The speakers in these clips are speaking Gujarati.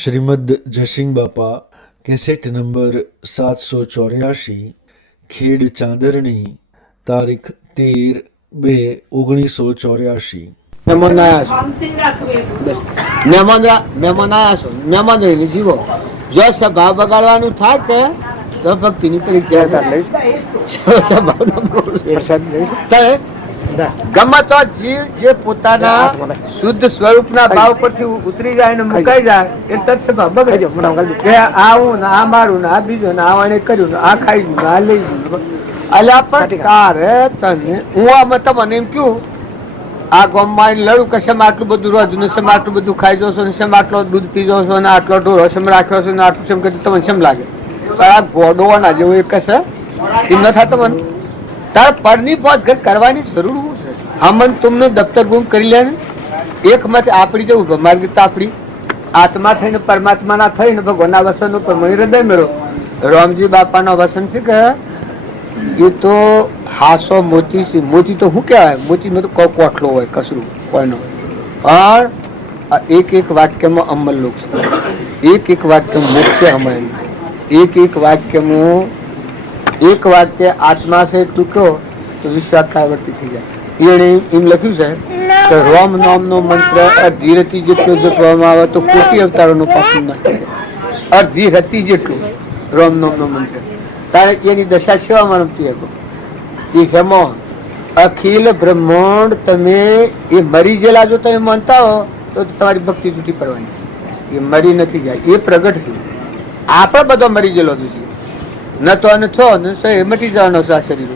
શ્રીમદ જસિંગ બાપા કેસેટ નંબર 784 ખેડ ચાંદરણી તારીખ 13/2/1984 મહેમાન આવ્યા છો મહેમાન રહીને જીવો. જો સ્વભાવ બગાડવાનું થાય કે તો ભક્તિની પરીક્ષા ગમે તો જીવ જે પોતાના શુદ્ધ સ્વરૂપના ભાવ પરથી ઉતરી જાય ને મુકાઈ જાય એ તત્સ્વભાવ બગડે કે આવું ને આ મારું ને આ બીજું ને આ કર્યું ને આ ખાઈ ગયું આ લઈ ગયું. અલ્યા પણ તારે તને હું આમાં તમને એમ કયું આ ગામમાં લડું કે શેમ આટલું બધું રોજ ને શેમ આટલું બધું ખાઈ જશો ને શેમ આટલો દૂધ પી જશો ને આટલો ઢોરો શેમ રાખ્યો છે ને આટલું શેમ કે તમને શેમ લાગે પણ આ ગોડોવાના જેવું એક કશે એમ ન થતો મને તારે પરની પહોંચ ઘર કરવાની જરૂર છે. આમન તમને દફતર ગુમ કરી લે ને એક મત આપડી જવું મારી આપડી આત્મા થઈને પરમાત્માના થઈને ભગવાનના વસન ઉપર મણી હૃદય મેળો. રામજી બાપાનો વસન છે કે એ તો હાસો મોતી છે. મોતી તો શું કહેવાય? મોતીમાં તો કોઠલો હોય કસરું કોઈનો પણ એક એક વાક્યમાં અમલ લોક છે. એક એક વાક્ય મોક્ષ અમાય એક એક વાક્યમાં એક વાક્ય આત્મા છે તું કહો તો વિશ્વાસવર્તી થઈ જાય. એને એમ લખ્યું છે કે રોમ નામનો મંત્ર અડધી રતી જેટલો જપવામાં આવે તો કોટી અવતારોનો પાછું ના થાય. અડધી રતી જેટલું રોમ નામનો મંત્ર તારે એની દશા સેવામાં રમતી હતો. એ હેમો અખિલ બ્રહ્માંડ તમે એ મરી ગયેલા જો તમે માનતા હો તો તમારી ભક્તિ તૂટી પડવાની. એ મરી નથી જાય, એ પ્રગટ છે. આપણે બધો મરી ગયેલો છે ન તો અને છો ને એ મટી જવાનો છે આ શરીર.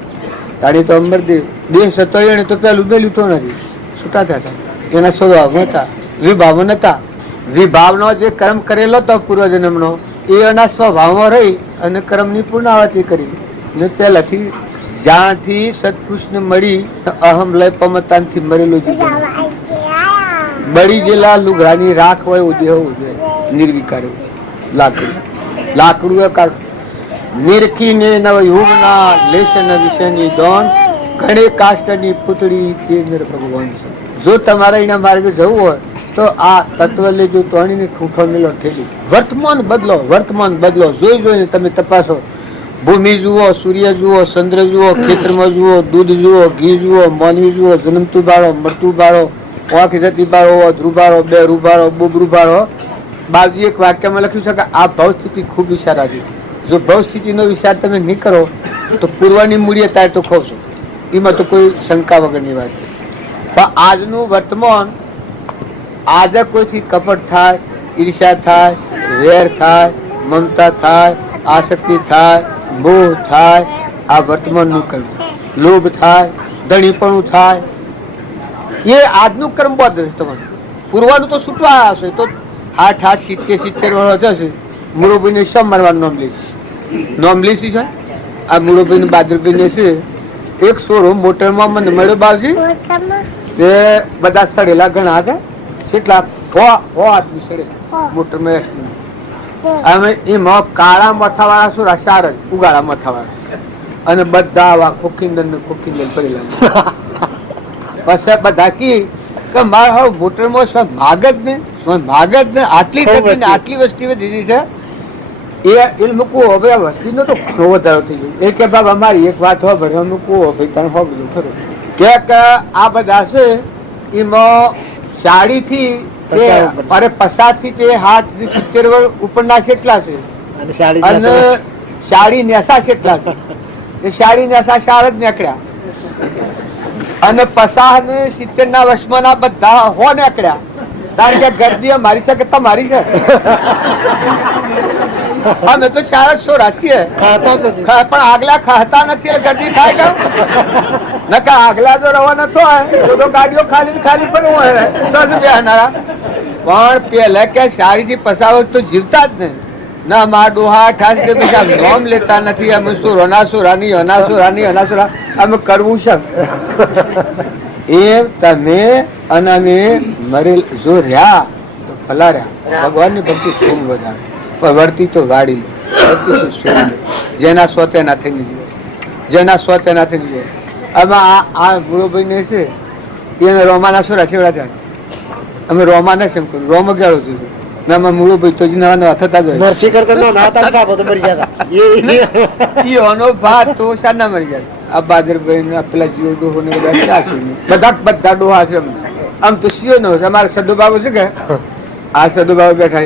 તારી તો અમરદેવ દેહ સતો એને તો પેલું મેલ્યું તો નથી છૂટા થતા એના સ્વભાવ હતા વિભાવ નતા. વિભાવનો જે કર્મ કરેલો હતો પૂર્વજન્મનો એ એના સ્વભાવમાં રહી અને કર્મની પૂર્ણાવતી કરી ને પહેલાથી જ્યાંથી સત્પુરુષને મળી અહમ લય પમતાનથી મરેલું જીવન બળી ગયેલા લુગડાની રાખ હોય ઉદય હોવું જોઈએ. નિર્વિકાર લાકડું લાકડું નિરખીને નવ યુગના લેશન વિશેની દોન ઘણે કાષ્ટની પૂતળી તે મેર ભગવાન છે. જો તમારે એના માર્ગે જવું હોય તો આ તત્વ લેજો તોણીને ઠૂઠો મેલો થયેલી. વર્તમાન બદલો જોઈ જોઈને તમે તપાસો. ભૂમિ જુઓ, સૂર્ય જુઓ, ચંદ્ર જુઓ, ખેતરમાં જુઓ, દૂધ જુઓ, ઘી જુઓ, માનવી જુઓ, જન્મતું બાળો, મરતું બાળો, આંખ જતી બાળો, ધ્રુવ બાળો, બે રૂબાળો, બુબરૂ બાળો. બાજુ એક વાક્યમાં લખ્યું છે કે આ ભવ સ્થિતિ ખૂબ વિચારા છે. જો ભવ સ્થિતિનો વિચાર તમે નહીં કરો તો પૂર્વની મૂડીએ ત્યારે તો ખોશો. એમાં તો કોઈ શંકા વગરની વાત છે. પણ આજનું વર્તમાન આજે કોઈથી કપટ થાય, ઈર્ષા થાય, વેર થાય, મમતા થાય, આસક્તિ થાય, મોહ થાય. આ વર્તમાનનું કર્મ. લોભ થાય, ધણીપણું થાય. એ આજનું કર્મ બંધ હશે. તમારું પૂર્વાનું તો છૂટવા હશે તો 8-8, 70 વર્ષ જશે. મુરુભાઈને શમ મારવાનું નામ લઈશ નોમ લીસી છે. આ મુરુભાઈ બાદરભાઈ છે એક સોરો મોટરમાં મને મળ્યો બાવજી તે બધા સડેલા ઘણા હતા કેટલા 100 આદમી સડેલા મોટરમાં. અમે એમાં કાળા મથાવાળા શું સાર જ ઉગાડા મથાવાળા અને બધા આવા ખોખીંદર ને ખોખીંદર પડેલા. પછી બધા કી કે મારે હવે મોટરમાં શું ભાગ જ ને આટલી વસ્તી વધી છે. એ મૂકવું હવે આ વસ્તીનો તો ઘણો વધારો થઈ ગયો. એ કે બાબા અમારી એક વાત હોય ભરે મૂકવું ભાઈ તને હો બધું ખરું કે આ બધા છે એમાં સાડીથી અરે 50 થી 60 વર્ષ ઉપરના કેટલા છે અને સાડી નેસા કેટલા છે. એ સાડી નેસા શાળ જ નીકળ્યા અને 50 ને 70 ના વર્ષમાં ના બધા હો નીકળ્યા. કારણ કે ગરદી મારી છે કે તમારી છે. અમે તો શાળા છોરા છીએ પણ આગલા ખાતા નથી એટલે ગરદી થાય કે આગલા જો રવાના થાય તો ગાડીઓ ખાલી પણ હોય પણ પેલા કે સારીથી પસાવટ તો જીવતા જ નહીં ના મારા ડોહા ઠાસ કે બીજા નોમ લેતા નથી. અમે શું રનાસુરાની અનાસુરા અમે કરવું છે એ તમે અને અમે મરેલ જો રહ્યા તો ભલા રહ્યા. ભગવાનની ભક્તિ ખૂબ વધારે પણ વર્તી તો વાડી લે જેના સ્વતે નાથી નહીં. આમાં આ ગુરુભાઈ ને છે એને રોમાના સોરા છેવડા થાય. અમે રોમાને સેમ કરું રોમ ગયાળો છું નામાં મૂળો ભાઈ તો ના ના થતા જ હોય. નરસી કરતા નો ના તા કાબો તો મરી જતા ઈ ઓનો ભાત તો શાના મરી જાય. આ બાદરભાઈ ને પેલા જીવો ડોહો ને બધા ડોહા છે. આમ તો સીઓ નો અમારે સદુ બાબુ છે કે આ સદુ બાબુ બેઠા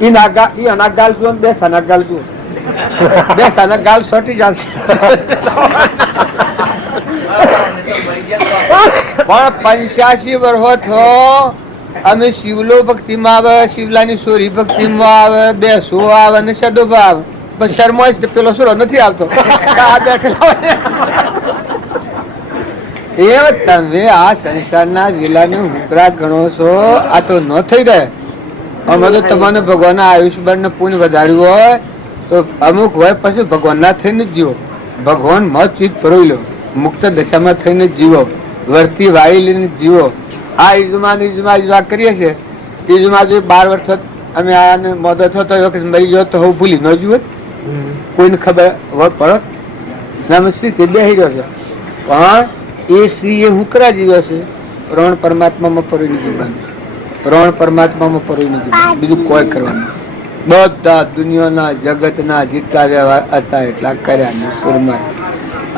ઈ નાગા ઈ અનાગ ગાલ જુઓ બે સનાગ ગાલ જુઓ બે સનાગ ગાલ સોટી જશે. પણ 85 વર્ષો થો અમે શિવલો ભક્તિ માં આવે, શિવલાની સોરી ભક્તિ માં આવે, બેસો આવે ને સદુભા આવે. બસ શર્મો પેલો સુરો નથી આવતો. આ બેઠેલા એ તમે આ સંસારના વિલાને હુકરા ગણો છો. આ તો ન થઈ રહે. અમે તો તમને ભગવાન આયુષ્યમાન ને પુણ્ય વધાર્યું હોય તો અમુક હોય પછી ભગવાન ના થઈને જ જીવો. ભગવાન મત ચીજ પરોવી લો, મુક્ત દશામાં થઈને જીવો, વર્તી વાળી લઈને જીવો. આ ઈજમા કરીએ છીએ. ઈજમા જો 12 વર્ષ અમે આને મોદો થતો એ વખત મરી ગયો તો હું ભૂલી ન જુએ. કોઈને ખબર પડત ના સ્થિતિ બેસી રહ્યો છે. પણ એ શ્રી એ હુકરા જીવ્યો છે. પ્રાણ પરમાત્મામાં પરોવી જીવવાનું, પ્રાણ પરમાત્મામાં પરોવી જીવવાનું, બીજું કોઈ કરવાનું. બધા દુનિયાના જગતના જેટલા વ્યવહાર હતા એટલા કર્યા ને પૂરમાં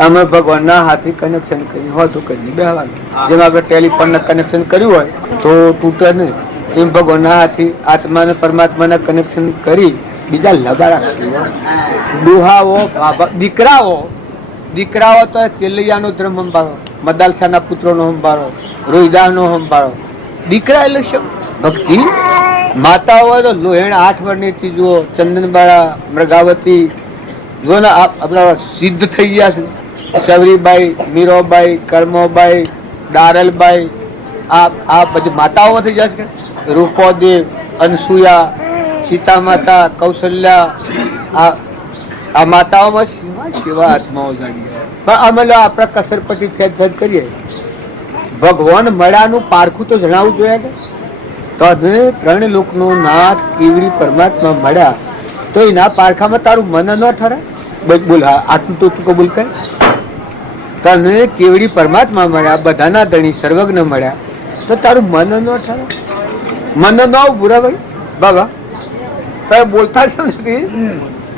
અમે ભગવાનના હાથી કનેક્શન કર્યું હોય તો કરી બેહવાનું. જેમ આપણે ટેલિફોન ના કનેક્શન કર્યું હોય તો તૂટે નહીં, એમ ભગવાનના હાથી આત્મા ને પરમાત્માના કનેક્શન કરી બીજા લગાડા. ડોહાઓ દીકરાઓ તો તેલૈયાનો ધર્મ સંભાળો, મદાલસાના પુત્રોનો સંભાળો, રોહિદાસનો સંભાળો. દીકરા એટલે શું? ભક્તિ. માતાઓ હોય તો લોહેણ 8 વર્ષની જુઓ, ચંદનબાળા, મૃગાવતી જો ને આપણા સિદ્ધ થઈ ગયા છે. સવરીબાઈ, મીરોબાઈ, કર્મોબાઈ, ડારલબાઈ, આ બધી માતાઓ થઈ જશે. રૂપોદેવ, અનસુયા, સીતા માતા, કૌશલ્યા, આ માતાઓમાં શિવા આત્માઓ જાગી ગયા. પણ અમે આપણા કસરપટ્ટી ફેદ ફેદ કરીએ. ભગવાન મળ્યાનું પારખું તો જણાવવું જોઈએ કે તો 3 લોકનો નાથ કેવડી પરમાત્મા મળ્યા તો એના પારખામાં તારું મન ન ઠરે. બોલ આટલું તો તું કબૂલ કર. તને કેવડી પરમાત્મા મળ્યા, બધાના ધણી સર્વજ્ઞ મળ્યા તો તારું મન ન ઠરે. મન ન આવું બુરા ભાઈ બાબા તમે બોલતા છો નથી.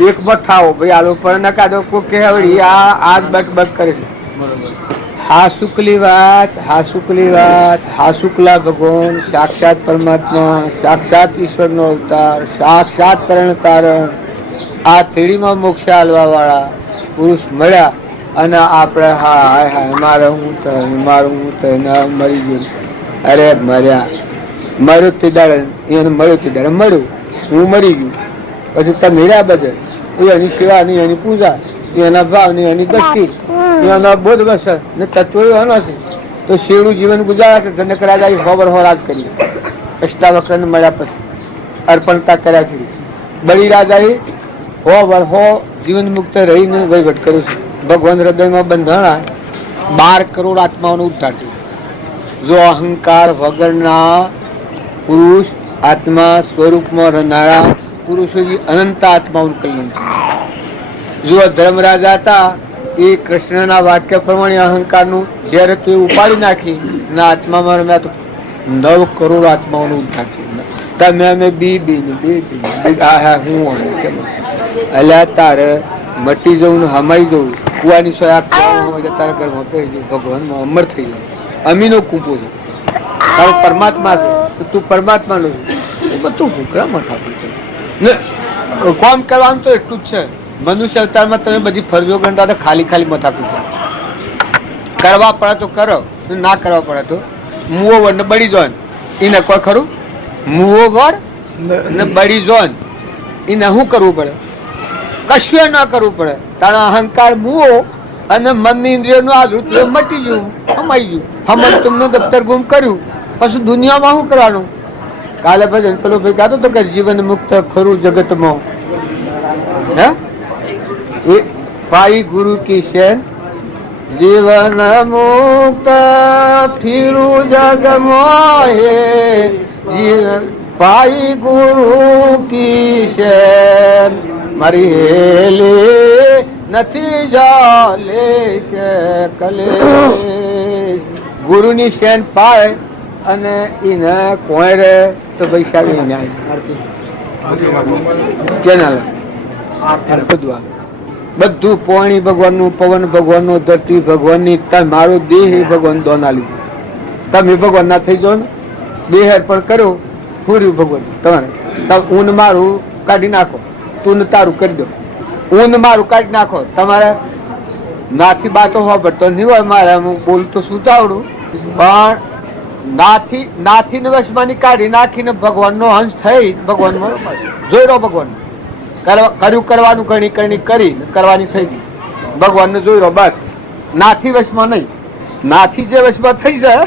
એક મત થાવો ભાઈ આલો પણ નકા દો કોઈ કહેવડી આ બક બક કરે છે. હા શુક્લી વાત, હા શુક્લી વાત. હા શુક્લા ભગવાન સાક્ષાત પરમાત્મા, સાક્ષાત ઈશ્વરનો અવતાર, સાક્ષાત કરણ કારણ. આ થેડીમાં મોક્ષ હાલવા વાળા પુરુષ મળ્યા અને આપણે હા હાય હાય મારું હું તો મરી ગયું. અરે મર્યા મળ્યું તે દાડે એને મળ્યું તે દાડે મળ્યું. હું મરી ગયું પછી તમે મેળ્યા બધે એની સેવા નહીં, એની પૂજા, એના ભાવ નહીં, એની ભક્તિ, એનો બોધ વસર ને તત્વો એનો છે તો શેડું જીવન ગુજારા છે. જનક રાજાએ હોબર હોરાજ કરી અષ્ટાવક્રને મળ્યા પછી અર્પણતા કર્યા છે. બળી રાજાએ હો જીવન મુક્ત રહીને વહીવટ કર્યો છે. ભગવાન હૃદયમાં બંધાણા 12 કરોડ આત્માઓનો ઉદ્ધાર થયો. જો અહંકાર વગરના પુરુષ આત્મા સ્વરૂપમાં રહેનારા પુરુષો અનંત આત્માઓનું કલ્યાણ થયું. જો ધર્મરાજા હતા એ કૃષ્ણના વાક્ય પ્રમાણે અહંકારનું ઝેર હતું એ ઉપાડી નાખી ના આત્મામાં રમ્યા તો 9 કરોડ આત્માઓનો ઉદ્ધાર થયો. તમે અમે અલ્યા તારે મટી જવું ને હમાઈ જવું કુવાની સો તારા ઘરમાં કહી દઉં ભગવાનમાં અમર થઈ જાય. અમીનો કૂપો છે તારો પરમાત્મા છે તો તું પરમાત્મા નો છે. એ બધું ભૂખરા મઠાપું છે ને કામ કરવાનું તો એટલું જ છે. મનુષ્ય અવતારમાં તમે બધી ફરજો ગણતા તો ખાલી ખાલી મથાકું છે. કરવા પડે તો કરો, ના કરવા પડે તો મુવો વર ને બળી જોન એને કોઈ ખરું. મુવો વર ને બળી જોન એને શું કરવું પડે? કશું ના કરવું પડે. તારા અહંકાર મુવો અને મનની ઇન્દ્રિયોનું આ વૃત્તિઓ મટી ગયું, હમાઈ ગયું. હમણ તમને દફતર ગુમ કર્યું પછી દુનિયામાં શું કરવાનું? કાલે ભજન પેલો ભાઈ કહેતો હતો કે જીવન મુક્ત ખરું જગતમાં હે એ ભાઈ ગુરુ કી શેન જીવન મુક્ત ફિરું જગમાં હે જીવન ભાઈ ગુરુ કી શેન મારી હેલે નથી જાલે છે કલે. ગુરુની શેન પાય અને એને કોઈ રે તો વૈશાળી ન્યાય. કેનાલ બધું આવે. બધું પાણી ભગવાનનું, પવન ભગવાનનો, ધરતી ભગવાનની. મારો દેહ એ ભગવાન દોના લીધું. તમે ભગવાન ના થઈ જાઓ ને, દેહ અર્પણ કર્યો, પૂર્યું ભગવાન તમારે. ઊન મારું કાઢી નાખો, તું તારું કરી દો. ઊન મારું કાઢી નાખો. તમારે નાથી બાતો હોબડતો નહીં હોય. મારે હું બોલું તો શું આવડું, પણ નાથી ને વશમાની કાઢી નાખીને ભગવાનનો અંશ થઈ ભગવાન જોઈ રહ્યો. ભગવાન કર્યું કરવાનું, કરણી કરી કરવાની થઈ ગઈ. ભગવાનને જોઈ રહ્યો બસ. નાથી વશમાં નહીં. નાથી જે વશમાં થઈ જાય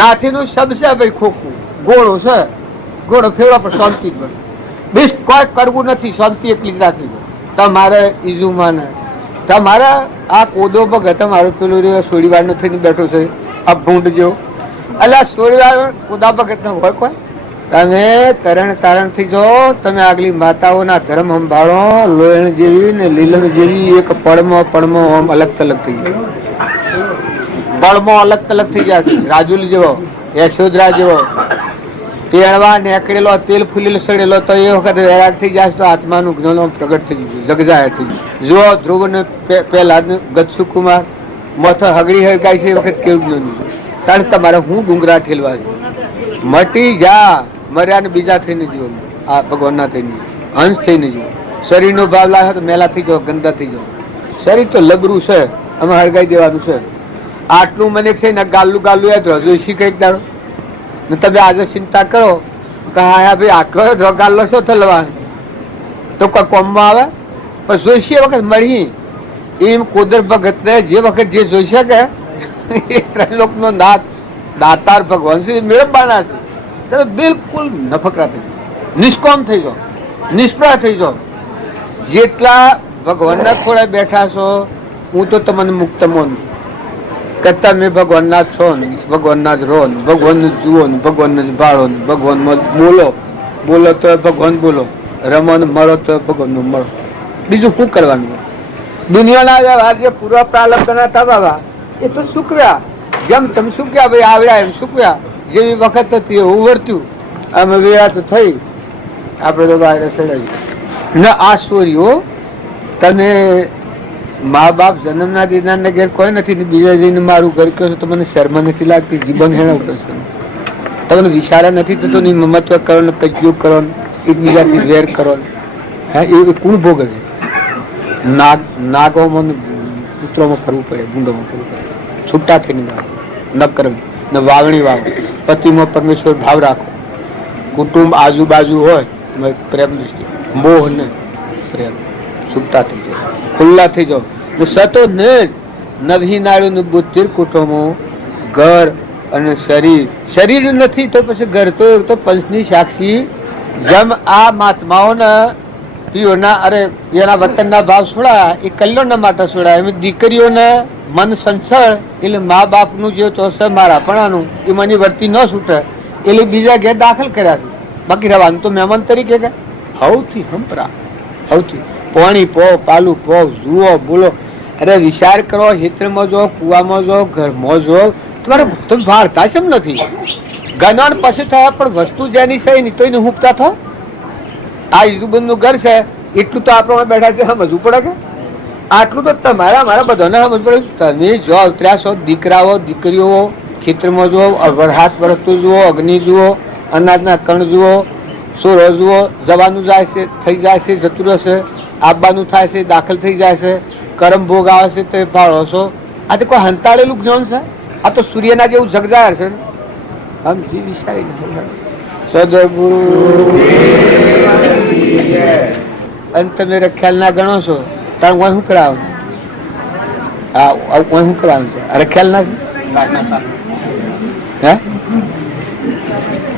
નાથી નું શબ્દ છે ભાઈ ખોખું ઘોડો છે. ઘોડો ફેરવા પણ શાંતિ જ બને. બીજ કોઈ કરવું નથી, શાંતિ એટલી જ રાખવી. તમારે ઈજુમાં તમારે આ કોદો ભગત તમારો પેલું સોડીવાર નો થઈને બેઠો છે આ ભૂંડ જેવો. એટલે સોડીવાર કોદા ભગત નો હોય કોઈ. તમે તરણ તારણ થઈ જાઓ. તમે આગલી માતાઓના ધર્મ સંભાળો. લોયણ જેવી ને લીલણ જેવી એક પડમો આમ અલગ તલગ થઈ જાય. પડમો અલગ તલગ થઈ જાય. રાજુલી જેવો, યશોદરા જેવો તેડવા નીકળેલો, તેલ ફૂલેલો સડેલો તો એ વખત વૈરાગ થઈ જાય તો આત્માનું જ્ઞાન પ્રગટ થઈ ગયું, જગજાહેર થઈ ગયું. જુઓ ધ્રુવ ને પેલા ગચ્છુ કુમાર મોથો હગડી હરકાય છે એ વખત કેવું જ્ઞાન. કારણ તમારે હું ડુંગરા ઠેલવા છું. મટી જા, મર્યા ને બીજા થઈને જીવો. આ ભગવાનના થઈને હંસ થઈને જીવો. શરીરનો ભાવ લાવે તો મેલા થઈ જાઓ, ગંદા થઈ જાઓ. શરીર તો લબરું છે, અમે હળગાઈ દેવાનું છે. આટલું મને છે ને ગાલું યાદ રહો જોઈશી કઈક દાડો ને તમે આજે ચિંતા કરો કે હા ભાઈ આટલો ગાલ્લો શું થલવા તો કોઈ કોમમાં આવે. પણ જોઈશી વખત મળી એમ કોદર ભગત ને જે વખત જે જોઈ શકે એ ત્રણ લોક નો નાથ દાતાર ભગવાન છે, મેળવવાના છે. તમે બિલકુલ નફકરા થઈ જાઓ, નિષ્કામ થઈ જાઓ, નિષ્પ્રાય થઈ જાઓ. જેટલા ભગવાનના ખોળે બેઠા છો હું તો તમને મુક્ત માનું કે તમે ભગવાનના જ છો ને, ભગવાનના જ રહો ને, ભગવાનનું જ જુઓ ને, ભગવાનને જ ભાળો ને, ભગવાનમાં બોલો તો ભગવાન બોલો, રમો ને મળો તો ભગવાનનું મળો. બીજું શું કરવાનું? દુનિયાના વ્યવહાર જે પૂર્વ પ્રાલબ્ધના હતા બાબા એ તો સુકવ્યા. જેમ તમે સુક્યા ભાઈ આવ્યા એમ સુકવ્યા. જેવી વખત હતી એવું વર્ત્યું. અમે વિરાટ થઈ આપણે તો બહાર સડાવી ને આ સ્ટોરીઓ. તમે મા બાપ જન્મના દીના ઘેર કોઈ નથી, બીજા જઈને મારું ઘર કહો છો તો મને શર્મા નથી લાગતી, જીવન હેણા પ્રશ્ન તમને વિચારા નથી થતો. મમત્વ કરો ને, કજ્યો કરો ને, એકબીજાથી વેર કરો ને. હા એ કોણ ભોગવે? નાગોમાં પુત્રોમાં ફરવું પડે, ગુંડોમાં ફરવું પડે. છૂટા થઈને ન કરવી ને વાવણી વાવો. પતિમાં પરમેશ્વર ભાવ રાખો. કુટુંબ આજુબાજુ હોય પ્રેમ દૃષ્ટિ, મોહ ને પ્રેમ. છૂટા થઈ જાઓ, ખુલ્લા થઈ જાઓ. સતો ને નવી નાળું બુદ્ધિ કુટુંબો, ઘર અને શરીર નથી તો પછી ઘર તો પંચની સાક્ષી. જેમ આ મહાત્માઓના પીઓના અરે એના વતનના ભાવ છોડાયા એ કલ્યાણના માટે છોડાયા. એમ દીકરીઓને મન સંસળ એટલે મા બાપનું જે તો છે મારા પણાનું એ મની વર્તી ન છૂટે એટલે બીજા ઘેર દાખલ કર્યા છે. બાકી રહેવાનું તો મહેમાન તરીકે કે સૌથી હંપરા સૌથી પાણી પો, પાલું પો, જુઓ બોલો. અરે વિચાર કરો, હિત્રમાં જો, કુવામાં જો, ઘરમાં જો. તમારે તમે ભારતા છે એમ નથી. ગનાણ પછી થયા પણ વસ્તુ જેની છે એની તો એને હુંકતા થો. આ ઈજુબંધનું ઘર છે એટલું તો આપણે બેઠા છે સમજવું પડે કે આટલું તો તમારા મારા બધાને સમજ પડે. તમે જો અવતર્યા છો, દીકરાઓ દીકરીઓ, ખેતરમાં જુઓ, વરસાદ વરસતું જુઓ, અગ્નિ જુઓ, અનાજના કણ જુઓ, સોરો જુઓ. જવાનું જાય છે, થઈ જાય છે, જતું રહેશે. આવવાનું થાય છે, દાખલ થઈ જાય છે. કરમ ભોગ આવે છે તો એ ભાળો છો. આ તો કોઈ હંતાળેલું જ્ઞાન છે. આ તો સૂર્યના જેવું જગજાહેર છે. સમજી વિચારી સદગુરુ અને તમે રખ્યાલ ના ગણો છો તાર શું કરાવ શું કરાવ છે? રખ્યાલ ના હે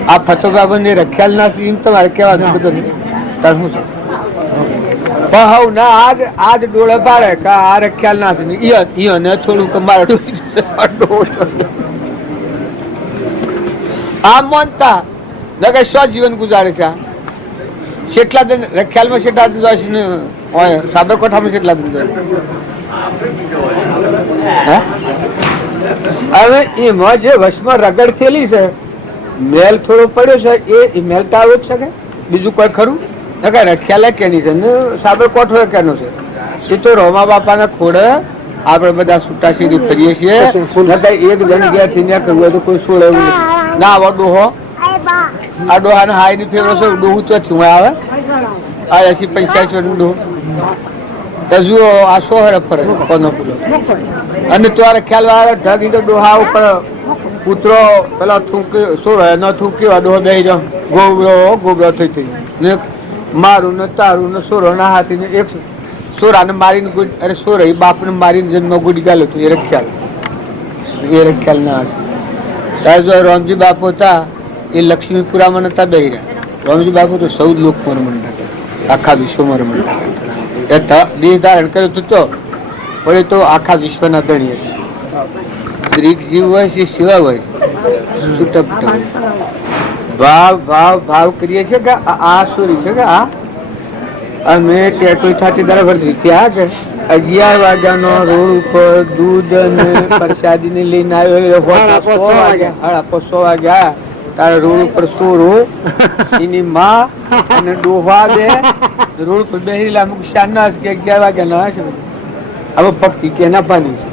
આ ફતોબાબુ ને રખ્યાલ ના તમારે કેવાનું બધું તાર શું છે? પણ ના આજ ડોળે પાડે કે આ રખ્યાલ ના ને થોડું મારે આમ માનતા નગર શું જીવન ગુજારે છે? કેટલા દિન રખ્યાલમાં કેટલા દિન જાય છે? સાબરકોઠામાં કેટલા દિન જાય? હવે એમાં જે વશમાં રગડ થયેલી છે મેલ થોડો પડ્યો છે એ મેલ તો આવ્યો જ છે કે બીજું કોઈ ખરું રખ્યાલા કેની છે ને સાબરકોટ હોય કેનો છે એ તો રોમા બાપાના ખોડે આપણે બધા છૂટા સીધી ફરીએ છીએ એક જણ ગયા થી ત્યાં કરવું હોય તો કોઈ સોળ એવું નથી ના આવો ડોહો આ ડોહાને હાઈ ની ફેવરો છે ડોહું તો છું આવે આ 80-85 નું ડોહું તો જુઓ આ 100 ફરે કોનો પૂરો અને ત્યારે ખ્યાલ આવે ઢગ તો ડોહા ઉપર કૂતરો પેલા થૂંકી સોળ ન થૂંક્યો ડોહો બેસી જાવ ગોબરો થઈ થઈ ને મારું ને તારું ને સોરો ના હાથી ને એક સોરાને મારીને અરે સોર એ બાપને મારીને જન્મ ગુડી ગયેલો હતો એ રખ્યાલ ના હશે જો રામજી બાપુ હતા એ લક્ષ્મીપુરામાં નતા બેહી રહ્યા રામજી બાપુ તો સૌ લોકમાં રમતા આખા વિશ્વમાં રમતા દેહ ધારણ કર્યો તો પણ એ તો આખા વિશ્વના ધણી હતા ગ્રીક જીવ હોય છે સેવા હોય છૂટક ભાવ ભાવ ભાવ કરીએ છીએ કે આ સોરી છે કે આ અમે ટેટોઈ છાતી બરાબર થયા કે 11 વાગ્યાનો રોડ ઉપર દૂધ અને પ્રસાદી ને લઈને આવ્યો 100 વાગ્યા તારા રોડ ઉપર સોરો એની માં અને ડોહા બે રોડ પર બેહેલા શાના કે 11 વાગ્યાના હશે હવે ભક્તિ કે ના પાની છે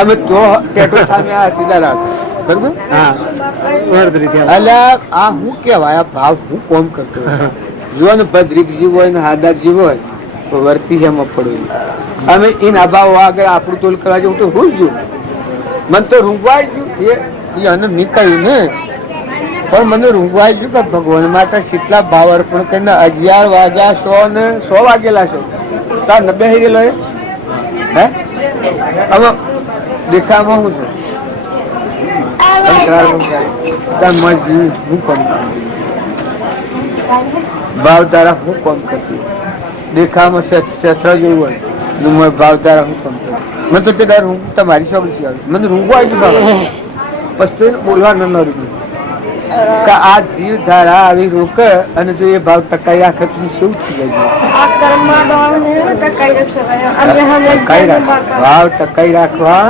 અમે તો ટેટો સામે આ સીધા રાખ બરોબર હા અલ્યા આ હું કેવાય આ ભાવ હું કોમ કરતો જો ને ભદ્રિક જીવ હોય ને હાદાર જીવ હોય તો વર્તી જેમાં પડવું અમે એના ભાવ આગળ આપણું તોલ કરવા જવું તો હું જ મને તો રૂંઘવાઈ ગયું એ નીકળ્યું ને પણ મને રૂંઘવાઈ ગયું કે ભગવાન માટે કેટલા ભાવ અર્પણ કરીને 11 વાગ્યા 100 વાગેલા છો તાર ને બેસી ગયેલો હે હવે દેખામાં શું છે ભાવ તારા હું કોમ કરતી દેખામાં ક્ષેત્ર જેવું હોય ભાવ તારા હું કોમ કરતી મને તો તે તમારી શોખ છે મને રૂંગવા આવ્યું ભાવ પછી બોલવા ન રૂંગું કે આ જીવ ધારા આવી રોક અને જો એ ભાવ ટકાઈ રાખે તો શું થઈ જાય ભાવ ટકાઈ રાખવા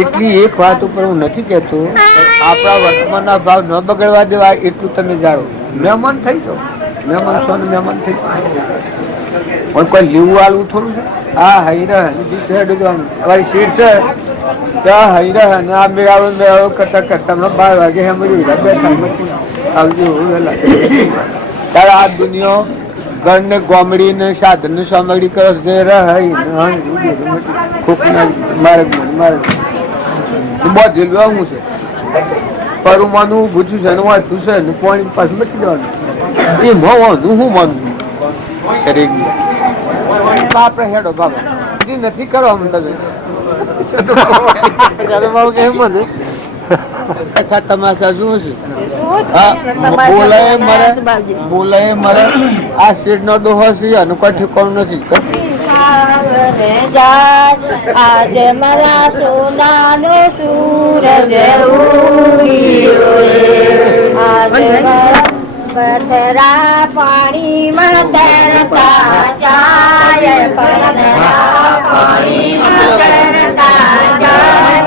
એટલી એક વાત ઉપર હું નથી કેતો આપણા વર્તમાનના ભાવ ન બગડવા દેવા એટલું તમે જાણો મહેમાન થઈ જાઓ મહેમાન છો ને મહેમાન થઈ પણ કોઈ લીવું આલવું થોડું છે આ હૈરા તમારી સીટ છે ત્યાં હૈરા ને આ મેળાવો કરતા કરતા 12 વાગે આવજો તારા આ દુનિયા ઘર ને ગોમડી ને સાધન ને સામગ્રી કરો હું છે પરુમાનું ભૂજ્યું છે વાંચું છે ને પાણી પાછું બચી જવાનું એ મોવાનું હું માનું શરીર આપણે હેડો બાબા નથી કરવા માંગતા તમાશા શું છે બોલાય મરે આ શેડ નો ડોહો છે અને કોઈ ઠેકાણું નથી આજે મારા સોનાનો સૂરજ પથરા પાણીમાં તરતા જાય પાણીમાં તરતા જાય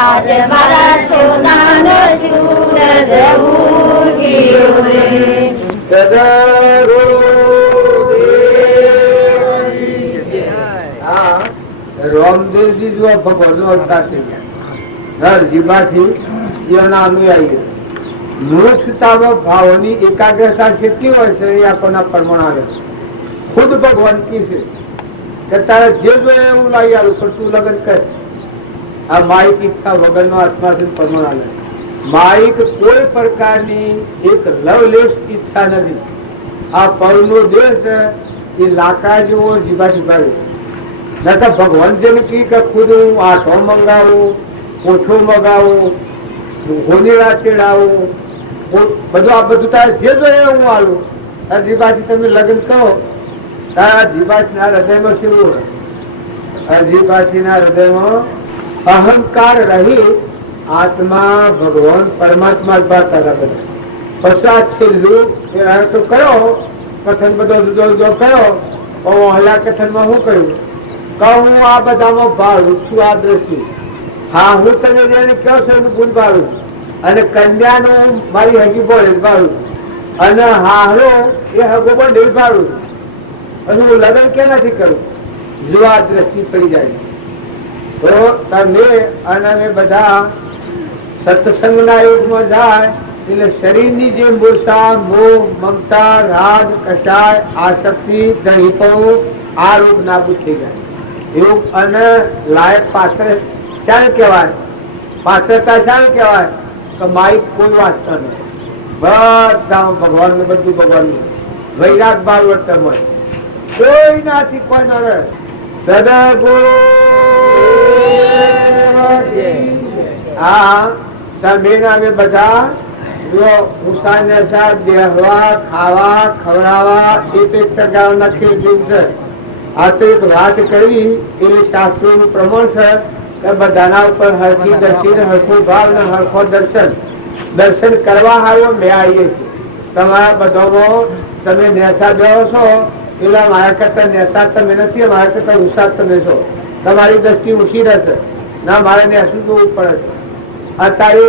આજે મારા સોનાનો સૂરજ ઉગ્યો રે રામદેવજી જો ભગવાન અવતાર છે જીભાથી એના અનુયાયી મૂળ ભાવોની એકાગ્રતા કેટલી હોય છે એ આપણને પ્રમાણ આવે ખુદ ભગવાન કી છે કે તારે જે જોઈએ એવું લાવી આવ્યું પણ તું લગ્ન કર આ માઇક ઈચ્છા વગરનો આત્માથી પ્રમાણ આવે માઇક કોઈ પ્રકારની એક લવલેસ ઈચ્છા નથી આ પૌનો દેશ એ લાકડા જેવો જીભા જીભાવે નકર ભગવાન જેમ કે ખુદ હું આઠો મંગાવું ઓછો મંગાવું હોનીરા ચેડાવું બધું આ બધું તારે જે જોઈએ હું આલું આ જીભાથી તમે લગ્ન કરો તારા જીભાથી હૃદયમાં શું હોય આ જીભાથી હૃદયમાં અહંકાર રહી આત્મા ભગવાન પરમાત્મા બધા પછી આ છેલ્લું તો કયો કથન બધો જુદો જુદો કયો હલા કથનમાં શું કહ્યું હું આ બધામાં ભાડું છું આ દ્રષ્ટિ હા હું તને જેને કહો છો એનું ગુણ ભાડું અને કન્યાનું મારી હગી બોલ ભાડું અને હાહરો એ હગો બોલ ભાડું અને હું લગ્ન કેનાથી કરું? જો આ દ્રષ્ટિ પડી જાય તો તમે અને અમે બધા સત્સંગના યુગમાં જાય એટલે શરીરની જે મૂર્છા, મોહ, મમતા, રાગ, કષાય, આસક્તિ, દહીપણું આ રોગ નાબૂદ થઈ જાય. યોગ અને લાયક પાત્ર શાને કહેવાય? પાત્રતા શાને કહેવાય? કે માઇક કોઈ વાંચતા નથી, બધા ભગવાનનું, બધું ભગવાનનું. વૈરાગ ભાવ વર્તન હોય, કોઈ નાથી કોઈ ના રહે. સદગુરુ હા તમે અમે બધા બેહવા, ખાવા, ખવડાવવા એક નક્કી જીવ છે. આ તો એક વાત કરી એટલે શાસ્ત્રોનું પ્રમાણ છે કે બધાના ઉપર હરખી દ્રષ્ટિ ને હરખું ભાવ ને હરખો દર્શન કરવા હારો મેં આવીએ છીએ. તમારા બધામાં તમે નેસા બેહો છો એટલે મારા કરતા નેસા તમે નથી, મારા કરતા ઉષા તમે છો. તમારી દ્રષ્ટિ ઊંચી રહેશે ના, મારે નેસું જોવું પડે છે. અત્યારે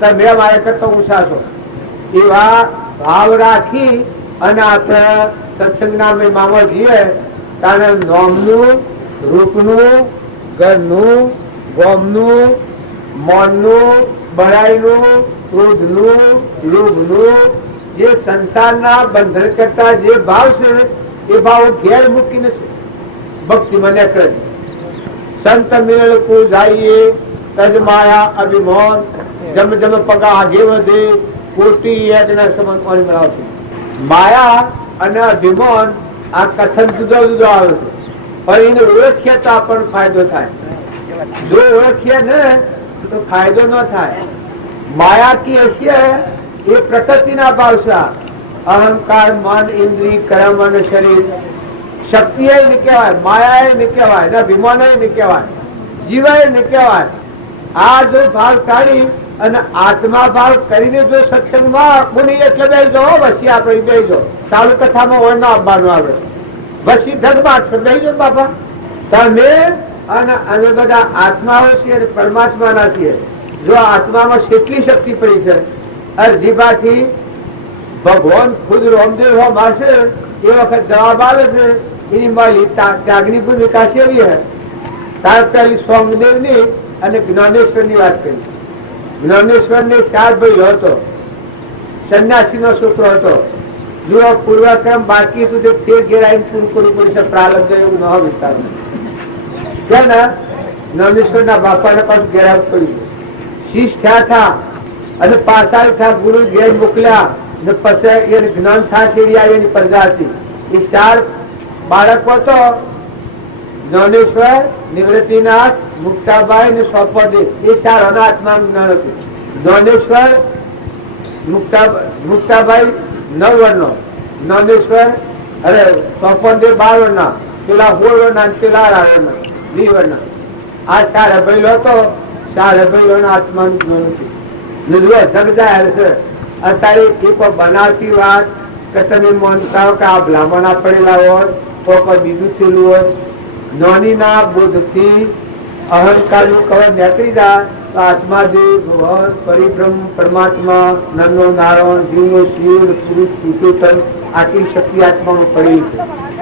તમે મારા કરતા ઊંચા છો એવા ભાવ રાખી અને આપણે સત્સંગના મહિમામાં જઈએ ત્યારે નોમનું, રૂપનું, ઘરનું, ગોમનું, મોનનું, બળાઈનું, ક્રોધનું, લોભનું જે સંસારના બંધન કરતા જે ભાવ છે એ ભાવ ઘેર મૂકીને ભક્તિ મને કરી. સંત મિલન કો જાઈએ તજ માયા અભિમાન, જમ જમ પગા આગે વધે કોટી યજ્ઞ સમન કોની બનાવતી. માયા અને અભિમાન આ કથન જુદો જુદો આવે છે, પણ એને ઓળખીએ તો આપણને ફાયદો થાય. જો ઓળખીએ ને તો ફાયદો ન થાય. માયા કી હશે એ પ્રકૃતિના ભાવ છે. અહંકાર, મન, ઇન્દ્રિય, કર્મ અને શરીર. શક્તિ એ ને કહેવાય, માયા એ ને કહેવાય, ને અભિમાન એ ને કહેવાય, જીવ એ ને કહેવાય. આ જો ભાવ કાઢી અને આત્મા ભાવ કરીને જો સત્સંગમાં બોલી એટલે બે જાઓ, વસી આપણે બે જાઓ. ચાલુ કથામાં હોય ના આવવાનું આવે, વસી ધગમાટ છે, બે જાઓ બાપા. તમે અને અમે બધા આત્માઓ છીએ અને પરમાત્માના છીએ. જો આત્મામાં કેટલી શક્તિ પડી છે, અરજીભાથી ભગવાન ખુદ રામદેવ મારશે એ વખત જવાબ આવે છે એની મારી ત્યાગની ભૂમિકા કેવી હે. તાર પહેલી સોમદેવની અને જ્ઞાનેશ્વરની વાત કરી. જ્ઞાનેશ્વર ને 4 ભાઈઓ હતો, સંન્યાસી નો છોકરો હતો. જો પૂર્વક્રમ બાકી હતું તે ઘેરાઈને પૂરું કરવું પડશે, પ્રારબ્ધ એવું ન વિસ્તાર કે જ્ઞાનેશ્વર ના બાપાને પાછું ઘેરાવું પડ્યું. શિષ્ટ થયા થા અને પાછા થા, ગુરુ ઘેર મોકલ્યા ને પછી એને જ્ઞાન થા એની પ્રજા હતી. એ 4 બાળકો તો જ્ઞાનેશ્વર, નિવૃત્તિનાથ, મુક્તાબાઈ ને સોપદેવ. એ 4 અનાત્માનું જ્ઞાન હતું. જ્ઞાનેશ્વર, મુક્તાબાઈ 9 વર્ષનો, જ્ઞાનેશ્વર અરે સોપદેવ 12 વર્ષના, પેલા 16 વર્ષના, પેલા 18 વર્ષના, 20 વર્ષના. આ 4 અભયલો હતો. 4 અભયલોના આત્માનું જ્ઞાન હતું. જગજાહેર છે. અત્યારે એક બનાવતી વાત કે તમે માનતા હો કે આ ભલામણા પડેલા હોય તો કોઈ બીજું થયેલું હોય. જ્ઞાનીના બોધથી અહંકાર નું કવર નીકળી જાય તો આત્માદેવ, ભગવાન, પરિબ્રહ્મ, પરમાત્મા, નંદનો નારાયણ, જીવનો શિવ, પુરુષ, પુરુષોત્તમ આટલી શક્તિ આત્મામાં પડી છે.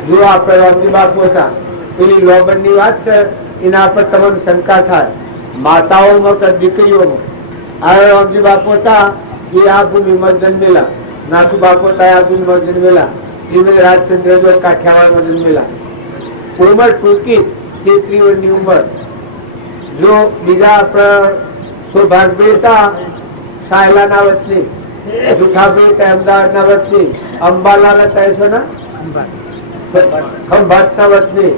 જો આપણે રામજી બાપુ હતા પેલી લોબરની વાત છે એના પર તમને શંકા થાય. માતાઓમાં કે દીકરીઓમાં આ રામજી બાપુ હતા એ આ ભૂમિમાં જન્મેલા, નાથુ બાપુ હતા આ ભૂમિમાં જન્મેલા, શ્રીમદ રાજચંદ્ર જો કાઠિયાવાડમાં જન્મેલા. ઉંમર ટૂંકી 33 વર્ષની ઉંમર. જો બીજા આપણા સૌભાગ્ય હતા સાયલાના વતની, જુઠાભાઈ હતા અમદાવાદના વતની, અંબાલાલ હતા છો ને ખંભાતના વતની,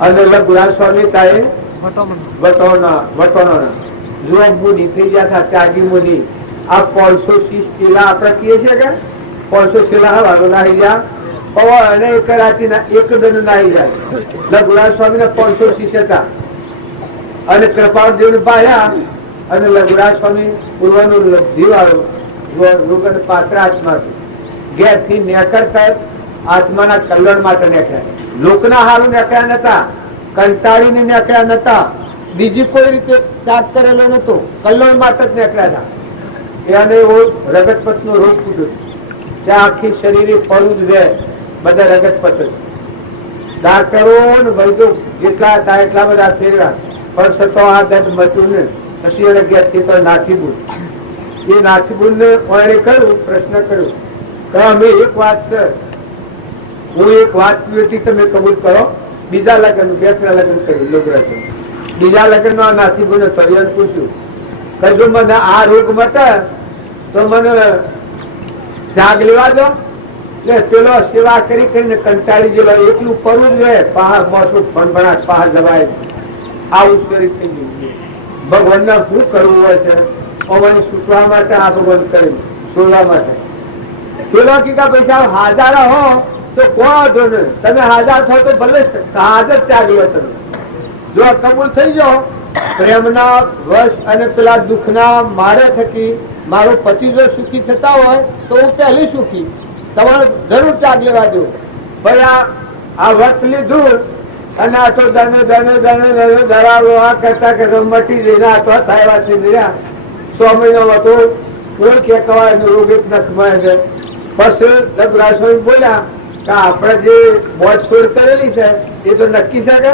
અને લઘુરાજ સ્વામી હતા એ વટોના. જો મુનિ થઈ ગયા હતા, ત્યાગી મુનિ. આ 530 શિલા આપણે કહીએ છીએ કે 500 શિલા હવાનો નાહી ગયા, પવન અને એક રાતી એક દંડ નાહી જાય. લઘુરાજ સ્વામી ને 530 હતા અને કૃપાળદેવ પાયા અને લઘુરાજ સ્વામી પૂર્વનું જીવાળો પાત્ર આત્મા ઘેર થી નેકળતા આત્માના કલ્યાણ માટે નેકળ્યા. લોકના હારું નેકળ્યા નતા, કંટાળીને નેકળ્યા નતા, બીજી કોઈ રીતે ત્યાગ કરેલો નતો, કલ્યાણ માટે જ નીકળ્યા હતા. એને એવો રગતપત નો રોગ કૂટ્યો, ત્યાં આખી શરીરે પડવું જ રહે, બધા રગતપત જ. ડાક્ટરો ને વૈદ્યો જેટલા હતા એટલા બધા ફેરવ્યા, પણ છતાં આ દર્દ મચ્યું ને. પછી એને ગયા તો નાથીબુન, એ નાથીબુન ને એને કહ્યું, પ્રશ્ન કર્યો કે અમે એક વાત છે, હું એક વાત તમે કબૂલ કરો, બીજા લગ્ન 2-3 લગ્ન કર્યું લોગરા. બીજા લગ્ન માં નાથીબુને સરિયન પૂછ્યું કે જો મને આ રોગ મટે તો મને ત્યાગ લેવા દો. પેલો સેવા કરી કરીને કંટાળી ગયેલો, એકલું કરવું જ રહે, પહાડ મોસું ભણભણાટ પહાડ દબાય, આવું કરી થઈ ગયું. ભગવાનને શું કરવું હોય છે, અમારી સૂચવા માટે આ ભગવાન કર્યું, છોડવા માટે. પેલો કીધા પૈસા હાજર હો તો કોણ ને તમે હાજર થો તો ભલે હાજર ત્યાગ લો તમે. જો કબૂલ થઈ જાઓ પ્રેમના વશ અને પેલા દુઃખના મારે થકી મારો પતિ જો સુખી થતા હોય તો હું પહેલી સુખી, તમારે જરૂર ત્યાગ લેવા દો. ભાઈ આ વર્ત લીધું અને આ તો દને દને દને દને ધરાવો, આ કરતા કરતા મટી જઈને આ તો થાય 100 મહિનો હતો કોઈ કે કવાય રોગ એક નખમાં છે. પછી દગરાસોઈ બોલ્યા કે આપણે જે બોજ છોડ કરેલી છે એ તો નક્કી છે કે.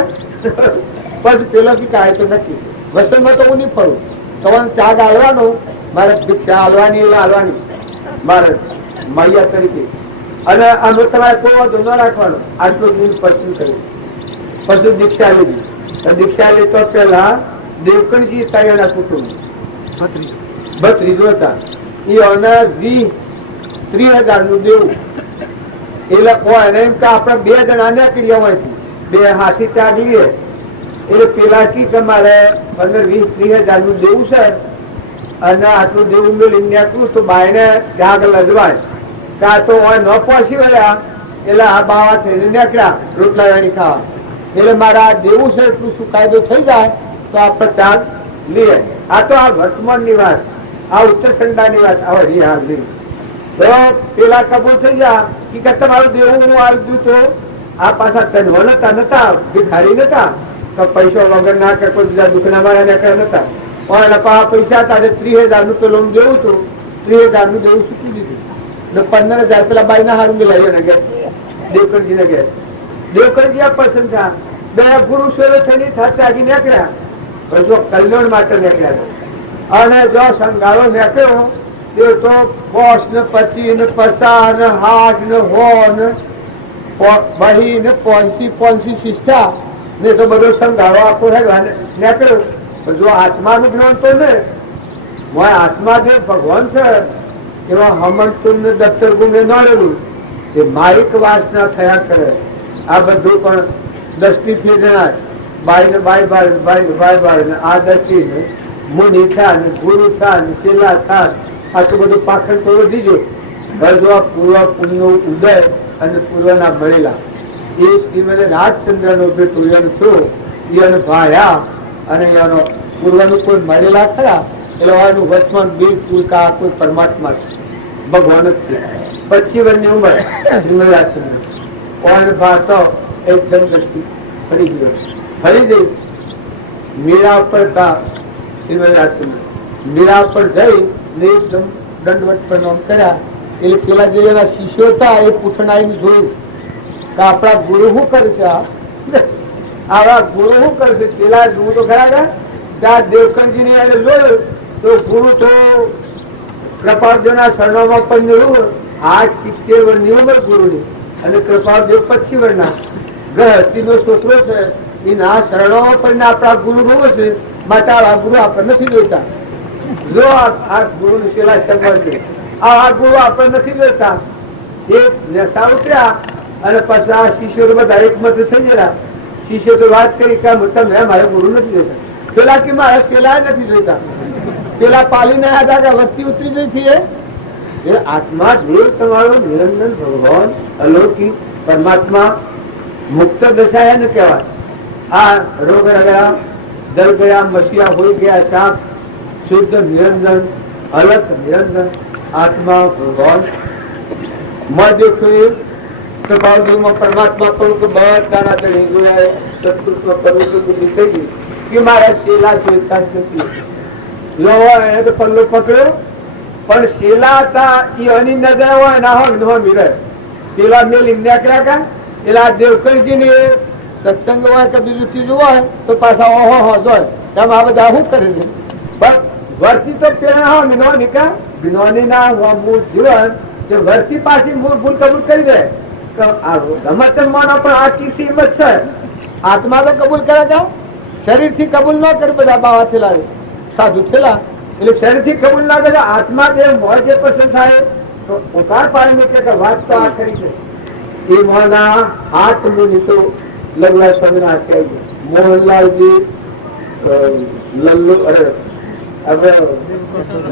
પછી પેલો કે કાંઈ તો નક્કી વસનમાં તો હું નહીં ફરું, તમારે ત્યાગ હાલવાનો, મારે ભિક્ષા હાલવાની એટલે હાલવાની મારે મૈયા તરીકે. અને અમે તમારે કોઈ વાંધો ન રાખવાનો, આટલું દૂર પસંદ કર્યું. પછી દીક્ષા લીધી. દીક્ષા લેતો પેલા દેવકણજી તાયાના કુટુંબ ભત્રીજો હતા, એ 20-30,000 નું દેવું. એટલે કોઈ એમ કે આપણે 2 જણા નીકળી હોયથી 2 હાથી ત્યાગ લઈએ એટલે પેલા કી કે મારે 15-20-30,000 નું દેવું છે અને આટલું દેવું મેળવી નીકળું તો બાયને ત્યાગ લજવાય કાં તો ન પહોંચી વળ્યા એટલે આ બાવા થઈને નીકળ્યા રોટલા વાણી ખાવા. એટલે મારે આ દેવું છે એટલું શું કાયદો થઈ જાય તો આપણે ત્યાગ લઈએ. આ તો આ વર્તમાન ની વાત, આ ઉત્તરખંડા ની વાત. હવે હાજરી તો પેલા કબૂલ થઈ ગયા કે તમારું દેવું હું આવી દઉં તો આ પાછા તનવા નતા ભિખારી નતા, તો પૈસો વગર ના કે કોઈ બીજા દુઃખના મારા નતા. પણ પૈસા હતા 30,000 નું પેલું દેવું હતું, 30,000 નું દેવું ચૂકી દીધું ને 15,000 પેલા બાઈ ના હારું મિલાવ્યો ને ગયા દેવકરજી ને ગયા. દેવકરજી આ પસંદ થયા, 2 પુરુષો થઈને ત્યાગી નીકળ્યા. જો કલ્યાણ માટે નીકળ્યા અને જો સંગાળો નીકળ્યો તે તો બોસ ને પતિ ને પસા ને હાથ ને હો ને બહી ને 500 શિષ્ટા ને તો બધો સંગાળો આખો નીકળ્યો. જો આત્માનું જ્ઞાન તો ને આત્મા જે ભગવાન છે એવા હમંતુન ને દફતર ગુમે નડેલું એ માઇક વાસના થયા કરે. આ બધું પણ દ્રષ્ટિ થી જણાય, બાઈ ને બાઈ બાઈ ને આ દ્રષ્ટિ ને મુનિ થા ને ગુરુ થા ને શિલા થા, આટલું બધું પાખંડ તો વધી ગયું. જો આ પૂર્વ પુણ્ય ઉદય અને પૂર્વના મળેલા એ શ્રીમદ રાજચંદ્ર નો બેટું એનું થયું, એને ભાયા અને એનો પૂર્વનું કોઈ મળેલા ખરા એટલે એનું વર્તમાન બિલકુલ કા કોઈ પરમાત્મા છે, ભગવાન જ છે. 25 વર્ષની ઉંમર શ્રીમદ રાજચંદ્ર કોણ ભાતો એકદમ દ્રષ્ટિ ફરી ગયો, ફરી જઈ મીરા ઉપર કા શ્રીમદ રાજચંદ્ર મીરા ઉપર જઈ ને એકદમ દંડવત પ્રણામ કર્યા. એટલે પેલા જે એના શિષ્યો હતા એ પૂછનાઈને જોયું કે આપણા ગુરુ શું કરે છે, આવા ગુરુ શું કરે છે. પેલા જોવું તો ખરા ત્યાં દેવકણજી ની જોયું તો ગુરુ તો કૃપાળદેવના શરણોમાં પણ જોયું 8-70 વર્ષની ઉંમર ગુરુની અને કૃપાળદેવ 25 વર્ષના ગૃહસ્થી નો છોકરો છે. એના શરણોમાં પણ આપણા ગુરુ જોવે છે, માટે આ ગુરુ આપણે નથી જોઈતા. જો આ ગુરુ ની પેલા શબ્દ છે, આ ગુરુ આપણે નથી જોઈતા. એ નેતા ઉતર્યા અને પછી આ શિષ્યો બધા એકમત થઈ ગયા. શિષ્યો તો વાત કરી કે તમે મારે ગુરુ નથી જોઈતા. પેલા કે મારે પેલા નથી જોઈતા. પેલા પાલીને આદા વસ્તી ઉતરી ગઈ હતી. એ આત્મા દેવ તમારો નિરંજન ભગવાન અલૌકિક પરમાત્મા મુક્ત દશા એને કહેવાય. આ રોગ રગડા જલ ગયા મસીયા હોઈ ગયા સાપ શુદ્ધ નિરંજન અલગ નિરંજન આત્મા ભગવાન માં દેખ્યું. કૃપાળદેવમાં પરમાત્મા પણ બધાના ચડી જોયા સત્કૃષ્ણ પવિત્ર બુદ્ધિ થઈ ગઈ. કે મારા શેલા જોઈતા જ નથી. લો એને તો પલ્લો પકડ્યો, પણ શેલા હતા એ અની નજર હોય ના હોય ન મિરે પેલા મેલ નીકળ્યા કા. એટલે આ દેવકરજી ને સત્સંગ હોય કે બીજું ચીજ હોય તો પાછા ઓહો જોય તેમ આ બધા શું કરે છે. પણ વર્ષી તો પેલા હા વિનો નિકા વિનોની ના મૂળ જીવન જે વર્ષી પાછી મૂળ ભૂલ કબૂલ કરી દે તો આ ગમત માનો પણ આ કિસી હિંમત છે. આત્મા તો કબૂલ કરે છે, શરીર થી કબૂલ ન કરે. બધા બાવા થયેલા સાધુ થયેલા એટલે શરીર થી કબૂલ ના કરે. આત્મા જે મોહ જે પસંદ થાય તો ઉતાર પાડી કે વાત તો આ કરી છે. એ મોહના હાથ મુનિ તો લગલા સ્વામી ના હાથ આવી મોહનલાલજી લલ્લુ અરે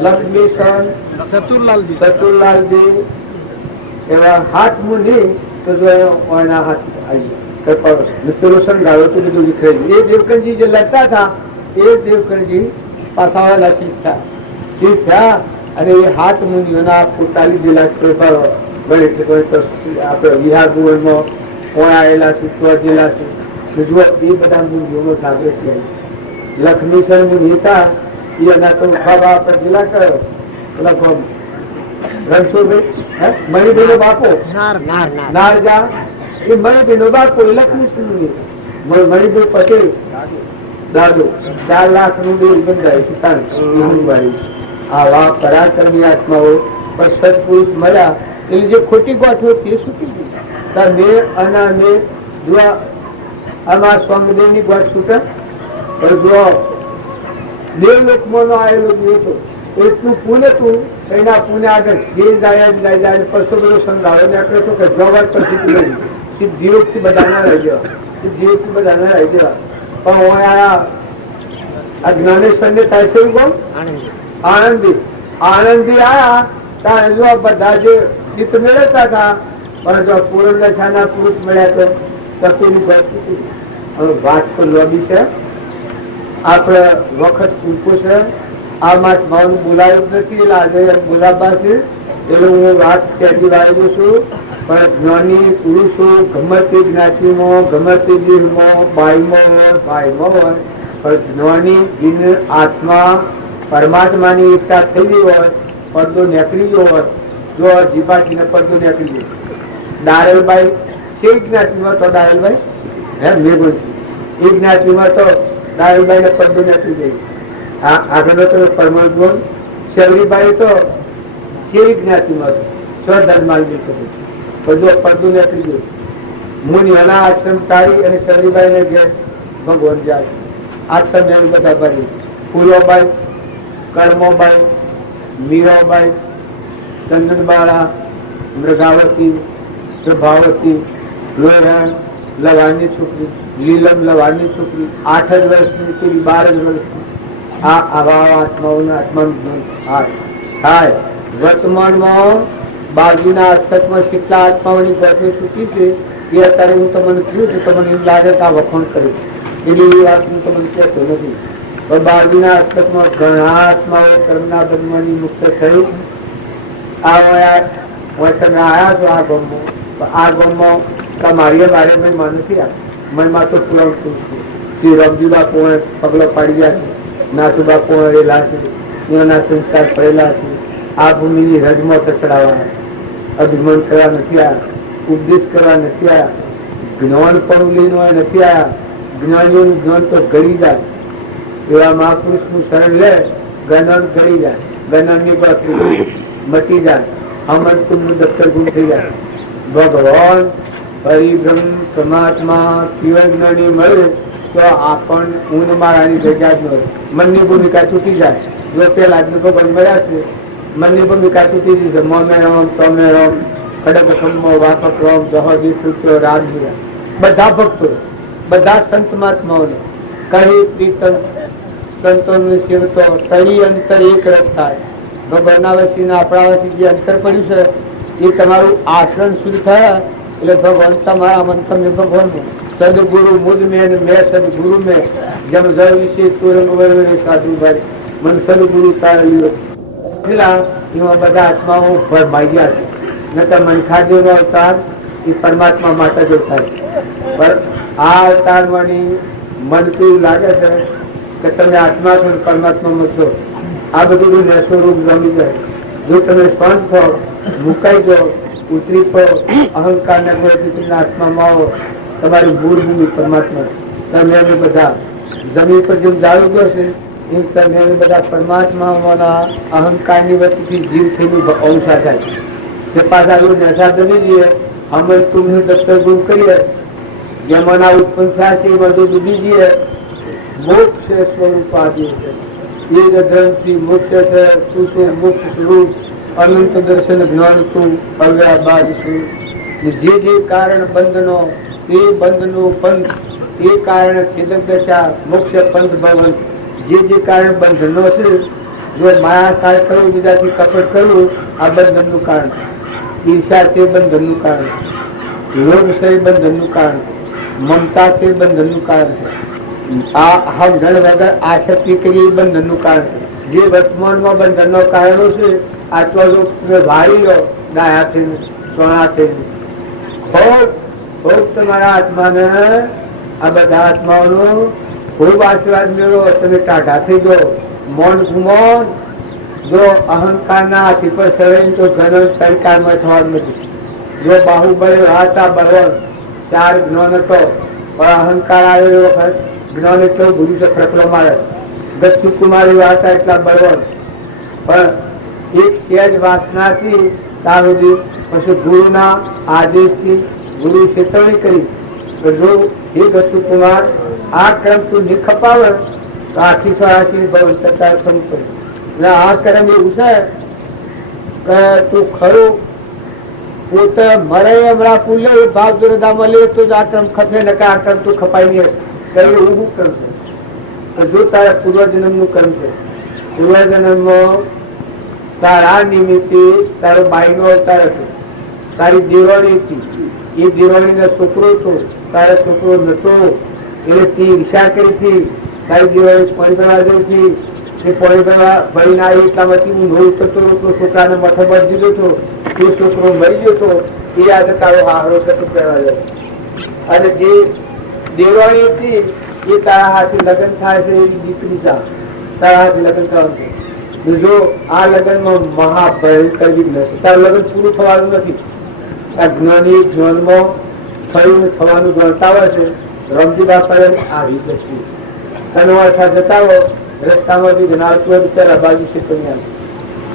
લક્ષ્મીસન ચતુરલાલજી એવા હાથ મુનિ તો એના હાથ આવી ગાળો તો બધું વિખરાઈ. એ દેવકણજી જે લડતા હતા એ દેવકણજી પાછા શીખ થયા અને એ હાથ મુનિઓના પોતા લીધેલા આપડે વિહાર ભુવનમાં કોણ આવેલા છે, સ્વજેલા છે, એ બધા મુનિઓનો જાગૃત છે. લક્ષ્મીસન મુનિ હતા એના તો બાબા આપણે જિલ્લા કયો રણછોડભાઈ મણિભાઈ નો બાપો નારજા એ મણિભાઈ નો બાપો એ લક્ષ્મીસન મુનિ. મણિભાઈ પટેલ દાદો 4 લાખ નું બિલ બંધાય. આવા પરાક્રમી આત્માઓ પણ સત્પુરુષ મળ્યા એટલે જે ખોટી ગોઠવો તે છૂટી ગઈ. મેં અને મેં જો આમાં સ્વામિદેવ ની ગોઠ છૂટે જો દેવલોકમાં આવેલો હતો એટલું પુણ્ય હતું એના પુણ્ય આગળ જે જાય પરસો બધો સંગાળો ને આપણે શું કે જવાર પછી સિદ્ધિયોગ થી બધા ના રહી જવા, સિદ્ધિયોગ થી બધા ના રહી જવા. પણ આ જ્ઞાનેશ્વર ને થાય છે આનંદી આયા ત્યારે જો બધા જે ચિત્ત મેળવતા હતા પણ જો પૂર્ણ દશાના પુરુષ મળ્યા તો તપેલી ભરતી. હવે વાત તો લોબી છે, આપડે વખત પૂછવું છે. આ મહાત્માઓને બોલાવ્યું નથી એટલે આજે બોલાવવા છે એટલે હું વાત કહેતી લાવ્યો છું. પણ જ્ઞાની પુરુષો ગમે તે જ્ઞાતિમાં ગમે તે દેહમાં બાઈમાં હોય ભાઈમાં હોય પણ જ્ઞાની જીન આત્મા પરમાત્માની એકતા થઈ ગઈ હોય, પડદો નીકળી ગયો હોય. જો જીભાજીને પડદો નીકળી ગયો. દારેલભાઈ છે જ્ઞાતિમાં તો દારેલભાઈ મેઘો એ જ્ઞાતિમાં તો દારેલભાઈ ને પડદો નીકળી ગઈ. આગળ તો પરમાત્મા શેવરીભાઈ તો છે જ્ઞાતિમાં સ્વધર્માલજી બધું પડદો નીકળી ગયું. મુનિના આશ્રમ તારી અને શેવરીભાઈ ને ઘેર ભગવાન જાય. આશ્રમ એમ બધા ભરી ફૂલોબાઈ, કર્મોબાઈ, મીરાબાઈ, ચંદનબાળા, મૃગાવતી, પ્રભાવતી, લોહરાણ લવાણની છોકરી, લીલમ લવાણની છોકરી, 8 જ વર્ષની છોકરી, 12 જ વર્ષની. આ આવા આત્માઓના આત્માનું થાય. વર્તમાનમાં બાજુના હસ્તકમાં કેટલા આત્માઓની ગોઠવી ચૂકી છે એ અત્યારે હું તમને કહ્યું છું. તમને એમ લાગે કે આ વખોણ કરી એવી વાત હું તમને કહેતો નથી. બાજુના હસ્તકમાં ઘણા આત્માઓ કર્મના બંધમાંથી મુક્ત થયું. આવ્યા છો આ ગામમાં મારી બારે માં નથી આવ્યા. મનમાં તો પુરાણ છું કે રમજી બાપુ પગલો પાડી ગયા છે, નાસુ બાપુ રહેલા છે, એના સંસ્કાર પડેલા છે. આ ભૂમિની રજમાં કચડાવવા અભિમાન કરવા નથી આવ્યા, ઉપદેશ કરવા નથી આવ્યા, જ્ઞાન પણ લઈને નથી આવ્યા. જ્ઞાનીઓનું જ્ઞાન તો ગળી જાય. એવા મહાપુરુષ નું શરણ લે જ્ઞાન ગળી જાય, જ્ઞાન ની વાત મટી જાય, અમરતુમ નું દફતર ગુમ થઈ જાય. ભગવાન હરિબ્રહ્મ પરમાત્મા શિવજ્ઞાની મળે તો આપણ ઊંઘ મારાની જગ્યા જ મળે. મનની ભૂમિકા છૂટી જાય. જો પેલા જ ભગવાન મળ્યા છે મનની ભૂમિકા છૂટી ગઈ છે. મોમે રામ તમે રામ ખડક ખમ્મો વાપક રામ જહોજી સૂચો રામ બધા ભક્તો બધા સંત મહાત્માઓને કહી પ્રીતમ સંતોનું સેવતો તળી અંતર એક રસ થાય. ભગવાનના વસીના આપણા વસી જે અંતર પડ્યું છે એ તમારું આચરણ શુદ્ધ થયા એટલે ભગવાન તમારા મન તમને ભગવાન સદગુરુ મુદ મેં મેં સદગુરુ મેં જમ જળ વિશે તુરંગ સાધુ ભાઈ મન સદગુરુ તારેલું એમાં બધા આત્માઓ ભરમાઈ ગયા છે. નતા મનખાદેવ નો અવતાર એ પરમાત્મા માટે જ થાય. પણ આ અવતારમાંની મન તો એવું લાગે છે કે તમે આત્મા છો પરમાત્મામાં છો. આ બધું નેસ્વરૂપ ગમી જાય. જો તમે સ્પંદ છો, મુકાઈ દો, ઉતરી તો અહંકાર ને આત્મામાં આવો, તમારી મૂળ ભૂમિ પરમાત્મા. તમે અમે બધા જમીન પર જેમ જાળું ગયો છે એમ તમે અમે બધા પરમાત્માના અહંકારની વચ્ચેથી જીવ થઈને અંશા થાય તે પાછા એવું નેશા બની જઈએ. અમે તુમને દફતર ગુમ કરીએ, જેમાંના ઉત્પન્ન થયા છે એ બધું ડૂબી જઈએ. મોક્ષ સ્વરૂપ આદિ છે એ ધર્મથી મુક્ત છે. તું છે મુક્ત સ્વરૂપ, અનંત દર્શન જ્ઞાન તું અવ્યાબાદ છું. જે જે કારણ બંધનો એ બંધનું પંથ, એ કારણે છેદક દશા મોક્ષ પંથ ભવન. જે જે કારણ બંધનો છે, જો માયા કાળ કરવું, બીજાથી કપટ કરવું, આ બંધનનું કારણ. ઈર્ષા તે બંધનનું કારણ, લોભ છે બંધનનું કારણ, મમતા તે બંધનનું કારણ છે. આ સમજણ વગર આસક્તિ કરી બંધનનું કારણ છે. જે વર્તમાનમાં બંધનનો કારણો છે, આટલો જો તમે વાળી લો ડાયાથી સોનાથી, ખૂબ તમારા આત્માને, આ બધા આત્માઓનો ખૂબ આશીર્વાદ મેળવો. તમે ટાઢા થઈ દો, મૌન ગુમો. જો અહંકારના હાથી પર ચડે તો ઘણો સરકારમાં થવાનું નથી. જો બાહુબળી હતા બળવંત, 4 જ્ઞાન હતો, પણ અહંકાર આવેલો વખત જ્ઞાન એટલો ભૂલી તો પ્રકલો મારે. દક્ષુ કુમારી હતા એટલા બળવંત, પણ એક સહેજ વાસનાથી ત્યાં સુધી પછી ગુરુના આદેશથી ગુરુ ચેતવણી કરી તો જો હે દક્ષુ કુમાર આ ક્રમ તું નહીં ખપાવે તો આખી સ્વરાશી ભવિષ્યતા સમ કરી. એટલે આ કર્મ એવું છે કે તું ખરું પોતે મરે હમણાં પુલ્ય ભાવ દુરદામાં લે તો જ આ ક્રમ ખપે ને કે આ ક્રમ તું ખપાઈ નહીં કર્યું એવું કર્મ છે. તો જો તારા પૂર્વજન્મ નું કર્મ છે, પૂર્વજન્મમાં તારા નિમિત્તે તારો બાઈનો અવતાર હતો, તારી દેવાણી હતી, એ દેવાણીનો છોકરો હતો, તારો છોકરો નતો એટલે તે ઈર્ષા કરી હતી. તારી દેવાણી પાણી ભરવા જઈ હતી, એ પાણી ભરવા ભરીને આવી એટલામાંથી હું નોઈ કરતો હતો, છોકરાને મથે બળી દીધો હતો, એ છોકરો મરી ગયો હતો. એ આજે તારો હારો થતો કરવા જાય. અને જે દેવાણી હતી એ તારા હાથે લગ્ન થાય છે એવી દીકરી છે, તારા હાથે લગ્ન થવાનું છે. જો આ લગ્નમાં મહાભયંકર વિઘ્ન છે, તારું લગ્ન પૂરું થવાનું નથી. આ જ્ઞાની જ્ઞાનમાં થવાનું ગણતા હોય છે. રમજી બાપા આવી જશે કનવાઠા જતા હો, રસ્તામાં બી જણાવતું હોય ત્યારે બાજુ છે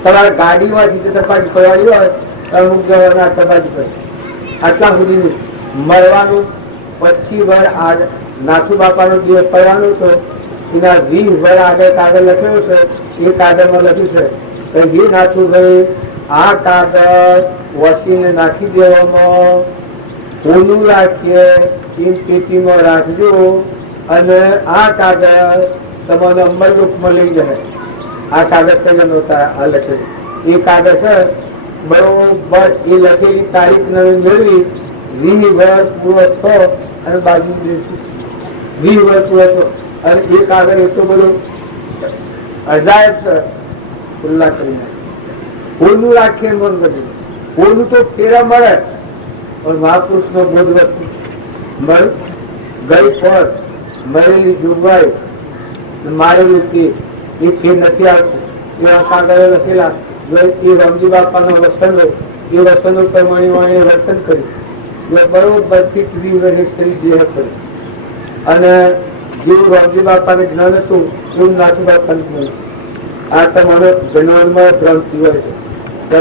તમારે ગાડીમાંથી ટપાજી પડવાની હોય અમુક જવાના ટપાજી પડે. આટલા સુધી મરવાનું 25 વર્ષ નાથુ બાપાનો દિવસ પડવાનો હતો, એના 20 વર્ષ આગળ કાગળ લખ્યો છે. એ કાગળમાં લખ્યું છે કે જે નાથુભાઈ આ કાગળ વસીને નાખી દેવામાં ઓલું રાખીએ એમ પેટીમાં રાખજો અને આ કાગળ તમારે અમરલોકમાં લઈ જાય. આ કાગળ સજનો આ લખેલું એ કાગળ છે બરોબર. એ લખેલી તારીખ મેળવી 20 વર્ષ પૂરો થયો અને બાજુ 20 વર્ષ પૂરો થયો અને એ કાગળ એટલો બધો અજાયબ છે ખુલ્લા કરીને ઓલું રાખીએ મન બધું. ઓલું તો ફેરા મળે પણ મહાપુરુષ નો બોધ વસ્તુ મળ ગઈ પર મળેલી જોગવાઈ મારેલું તે એ ફેર નથી આવતું. એવા કાગળો લખેલા એ રમજી બાપાનો વસન હોય એ વસનો પ્રમાણે વર્તન કર્યું બરોબર ફિટ કરી. અને જેવું રમજી બાપાને જ્ઞાન હતું એવું નાથુ બાપાનું જ્ઞાન. આ તમારો જ્ઞાનમાં ભ્રમથી હોય છે.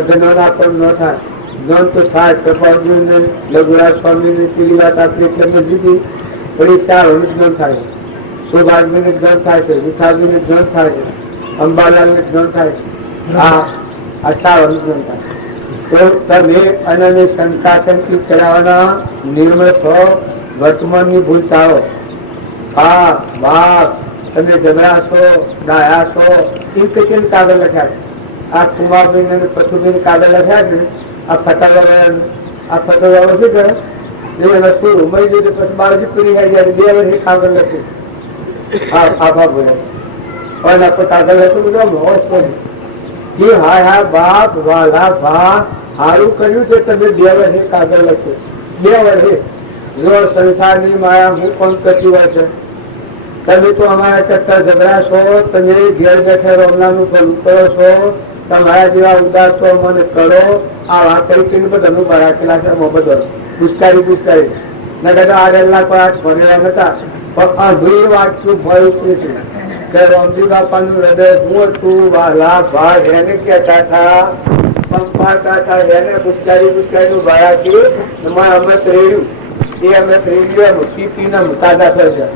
જ્ઞાન આપણને ન થાય. જ્ઞાન તો થાય કપાલજીને લઘુરાજ સ્વામીને પેલી વાત આપણે એટલે દીધી પણ એ સારું જ્ઞાન થાય છે. સૌભાગ્યને જ્ઞાન થાય છે, વિઠાજીને જ્ઞાન થાય છે, અંબાલાલને જ્ઞાન થાય છે. આ સારું જ્ઞાન થાય. તો તમે અને શંકાશંકી ચલાવવાના નિર્મળ છો, વર્તમાનની ભૂલ ટાળો. હા બાપ તમે ઝઘડા છો, ડાયા છો, એ કેટલી કાગળ લખ્યા છે. આ કુમારબેન અને પશુબેન કાગળ લખ્યા છે. આ ફટાકડા આ ફટાકડા શું કરે એ વસ્તુ ઉમરી જઈ પછી બાળજી પૂરી થાય જાય 2 વર્ષ કાગળ લખ્યું. હા આભા બોલે પણ આપણે કાગળ લખ્યું બધું હોશ પડી કે હા હા બાપ વાલા ભા સારું કર્યું છે તમે 2 વર્ષે કાગળ લખ્યું. 2 વર્ષે જો સંસારની માયા હું પણ કરતી હોય છે તમે તો અમારા કરતા જબરા છો, તમે ઘેર બેઠે રોમનાનું ભલું કરો છો, તમારા જેવા ઉદાસ છો મને કરો. આ વાત કરી બધાનું બરાકેલા છે બધો પુષ્કારી નગર આરેલા કોઈ ભરેલા નતા. પણ અધૂરી વાત શું ભય છે કે રામજી બાપાનું હૃદય શું હતું, વાલા ભાઈ એને કહેતા હતા, પંપાતા હતા, એને પુષ્કારી નું બરાકી અમૃત રેડ્યું. એ અમૃત રેડ્યું પીપીના મુતાદા થશે.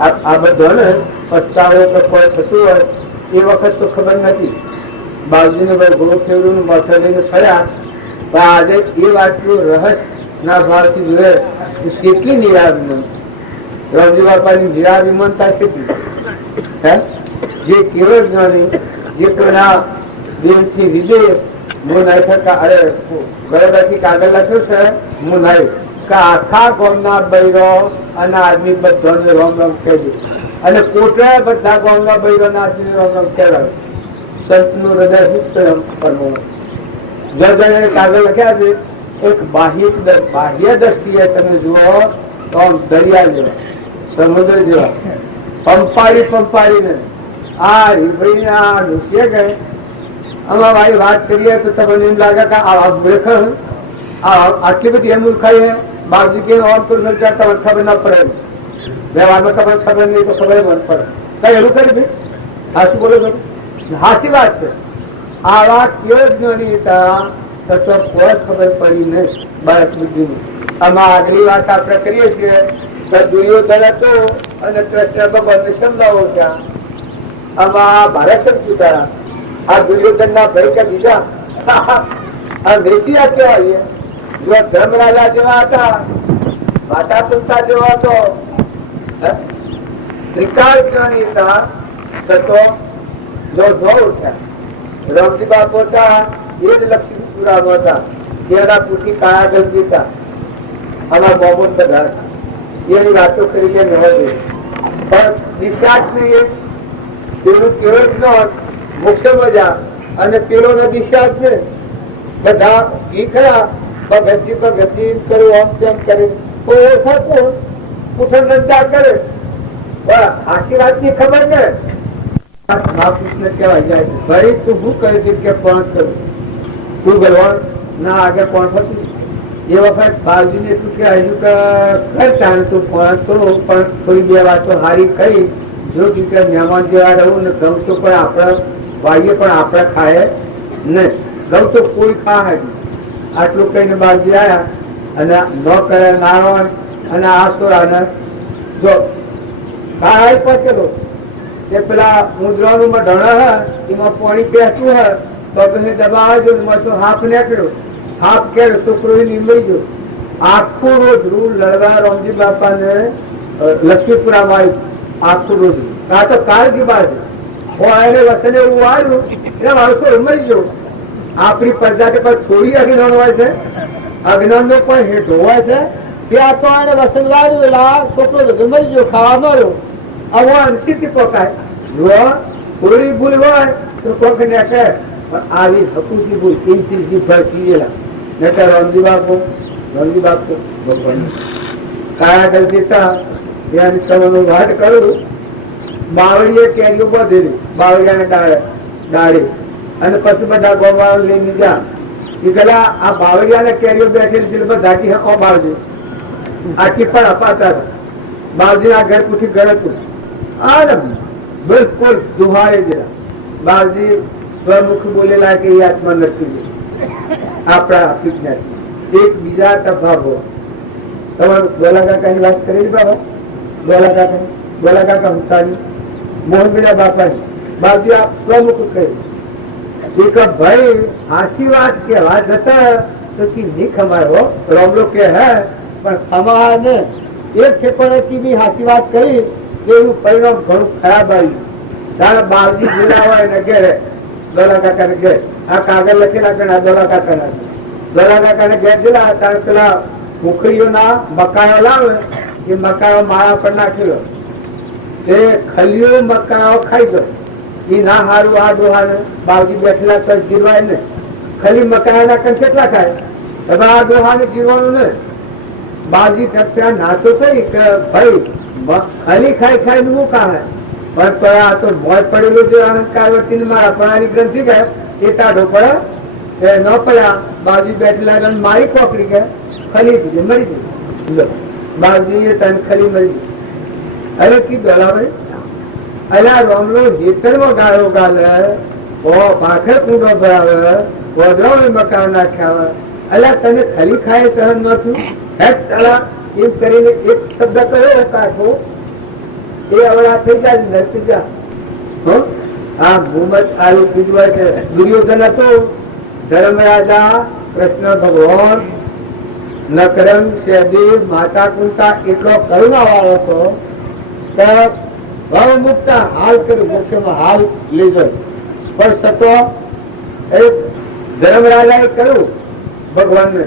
આ બધો ને પસ્તાવો કે કોઈ થતું હોય એ વખત તો ખબર નથી. બાજુને ભાઈ ગુરુ ખેડૂત માથે લઈને ફર્યા. પણ આજે એ વાતનું રહસ્ય ના ભાવથી જોઈએ કેટલી નિરાવિમન રામજી બાપાની નિરાવિમનતા કેટલી. જે કેવળ જ્ઞાની જે કોઈના દેહથી વિદેહ હું નાઈ થતા અરે ગળેથી કાગળ લખ્યો છે હું નાઈ કે આખા ગામના બૈરો અને આદમી બધાને રામ રામ કહેજે અને કોટે બધા ગામના બૈરો ના આદમી રામ રામ કહેવાય. સંતનું હૃદય સુપ્ત કરવું. જણે કાગળ લખ્યા છે એક બાહ્ય દ્રષ્ટિએ તમે જુઓ તો દરિયા જેવા સમુદ્ર જેવા પંપાડીને આ રીભાઈ આ ઢૂસીએ ગયે. આમાં ભાઈ વાત કરીએ તો તમને એમ લાગે કે આટલી બધી એમ મૂર્ખાઈ બાજુ કે તમને ખબર ના પડે, વ્યવહારમાં તમને ખબર નહીં તો ખબર મન પડે. કઈ એવું કરી હાસી બોલો છો, હાસી વાત છે. આ વાત કેવો જ્ઞાની હતા તો કોઈ ખબર પડી નહીં બાળક બુદ્ધિની. આમાં આગલી વાત આપણે કરીએ છીએ તો દુર્યોધન હતો અને કૃષ્ણ ભગવાનને સમજાવો ત્યાં. આમાં ભારત જ જુદા. આ દુર્યોધન ના ભાઈ કે બીજા આ મેથિયા કહેવાય. જો ધર્મરાજા જેવા હતા, માતા પિતા જેવા હતો, ત્રિકાળ જ્ઞાની હતા તો જો ઉઠ્યા. રામજી બાપુ હતા એ જ લક્ષ્મીપુરામાં હતા, તેના પુત્રી કાળાગંજ હતા. આમાં બોબો બધા એની વાતો કરી લે પણ દિશાક પેલું કેવળ જ્ઞાન મુખ્ય મજા અને પેલો ને દિશા છે બધા ઈ ખરા ભગતી કર્યું આમ તેમ કરે ઉઠન નંદા કરે. આખી વાત ની ખબર ને મહાકૃષ્ણ કેવાય જાય ભાઈ તું શું કરે છે કે કોણ કરું તું ગલવાણ ના આગળ કોણ થતું. એ વખત બાજુને તું કે હજુ કરતા તું પણ થોડી બે વાતો હારી કહી જો તું કે મહેમાન જેવા રહું ને ઘઉં તો પણ આપણા વાઈએ પણ આપણે ખાય ને ઘઉં તો કોઈ ખાય. આટલું કહીને બાજુ આવ્યા અને ન કરે નારાયણ અને આસુરાને જો ખાય પચેલો એ પેલા મુદ્રાનું ઢણા એમાં પાણી પેસતું હે તો તમે દબાવજો હાફ નીકળ્યો. હાફ કે છોકરો નીમળી ગયો. આખું રોજ રૂ લડવા રામજી બાપા ને લક્ષ્મીપુરામાં આખું રોજ આ તો કાળજી બાદ એને વસને એવું આવ્યું એટલે માણસો રમાઈ ગયો. આપણી પ્રજાતિ પર થોડી અજ્ઞાન હોય છે, અજ્ઞાન નો પણ હેઠો હોય છે. ત્યાં તો એને વસન વાળ્યું એટલે આ છોકરો રમાઈ ગયો, ખાવા મળ્યો. હવે અંશીથી પકાય જો થોડી ભૂલ હોય તો કોક ને કહે પણ આવી હકુથી ભૂલ કિંમતી ભરતી નકર રામજી બાપુ ભગવાન કાળાગલ દીતા ત્યાં સમયનું વાટ કરું. બાવળીએ કેરીઓ બધેલી બાવળિયાને ડાળે અને પછી બધા ગોવાળ લઈને ગયા. એ પેલા આ બાવળિયાને કેરીઓ બેઠેલી બધા બાવજી આટલી પણ અપાતા હતા. બાવજી ના ઘર પૂછી ઘર હતું આ બિલકુલ દુહારે જરા. બાવજી સ્વમુખ બોલેલા કે એ આત્મા નથી આપણા વિજ્ઞાન એક બીજા તફાવો. તમારું બોલા કાકાની વાત કરી બાબા બોલા કાકા હુસાની મોહનબીડા બાપાની બાજુ આ પ્રમુખ કહ્યું એક ભાઈ હાસી વાત કેવા જતા તો નહીં ખમાયો રોમલો કે હે પણ ખમા ને એક ઠેકોણેથી બી હાસી વાત કરી એવું પરિણામ ઘણું ખરાબ આવ્યું. તારા બાવજી જુદા હોય ને ઘેરે દોલા કાકા ને ઘેર આ કાગળ લખેલા કે દોલા કાકા ને ઘેર જેલા તારે પેલા ઉખડીઓના મકાયો લાવે એ મકાયો માળા પર નાખેલો એ ખલીઓ મકાયો ખાઈ ગયો. એ ના હારું આ ડોહાને બાવજી બેઠેલા તો જીરવાય ને ખલી મકાયાના કણ કેટલા ખાય હવે આ ડોહાને જીરવાનું ને. બાવજી ત્યાં નાતો થઈ કે ભાઈ ખાલી ખાઈ ખાઈ નું કામ પણ તો આ તો મોજ પડેલું છે અહંકાર વચ્ચે મારા પ્રાણી ગ્રંથિ ગયા એ ટાઢો પડે ન પડ્યા બાજુ બેઠેલા મારી કોકડી ગયા ખલી દીધી મરી ગઈ બાજુ તને ખલી મરી ગઈ અરે કીધું અલા અલા રોમલો હેતરમાં ગાળો ગાલે પાખર કુંડો ભરાવે વધરો મકાન નાખ્યા અલા તને ખલી ખાય સહન ન થયું હેઠ અલા એમ કરીને એક શબ્દ કયો કાઢો એ અવળા થઈ જાય નરસી જા આ ભૂમત આવી પૂજવા છે દુર્યોધન હતો ધર્મરાજા કૃષ્ણ ભગવાન નકરંગ સહદેવ માતા કુંતા એટલો કરુણા વાળો હતો કે ભવ મુક્ત હાલ કર્યું મોક્ષમાં હાલ લીધો પણ સતો એક ધર્મરાજાએ કહ્યું ભગવાનને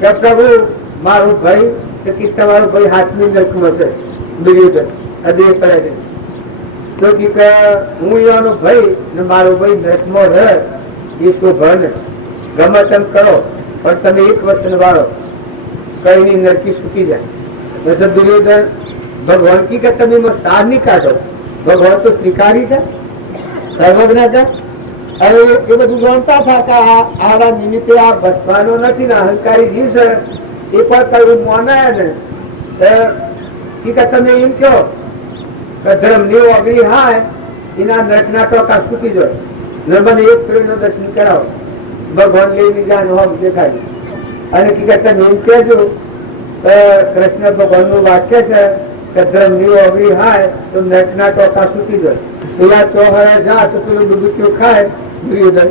કે પ્રભુ મારું ભાઈ કે તમારો ભાઈ હાથની નરકમાં છે દુર્યોધન અદેહ કરે છે તો કે હું એનો ભાઈ ને મારો ભાઈ નરકમાં રહે એ શોભા ને ગમે તેમ કરો પણ તમે એક વસ્તુ વાળો કઈ ની નરકી સુકી જાય દુર્યોધન ભગવાન કી કે તમે સાર નહીં કાઢો ભગવાન તો ત્રિકારી છે સર્વજ્ઞ છે હવે એ બધું ગણતા હતા આવા નિમિત્તે આ બસવાનો નથી ને અહંકારી જીવ છે એ પણ કયું મોનાય ને કે તમે એમ કહો કે ધર્મ ની અગ્નિ હાય એના નટના ટોકા સુકી જાય ને મને એક પ્રેમ નું દર્શન કરાવો ભગવાન લઈને જાય હોમ દેખાય અને તમે એમ કહેજો કૃષ્ણ ભગવાન નું વાક્ય છે કે ધર્મ ની અગ્નિ હાય તો નટના ટોકા સુકી જાય પેલા ચોહરા જા તો પેલું ડૂબક્યું ખાય દુર્યોધન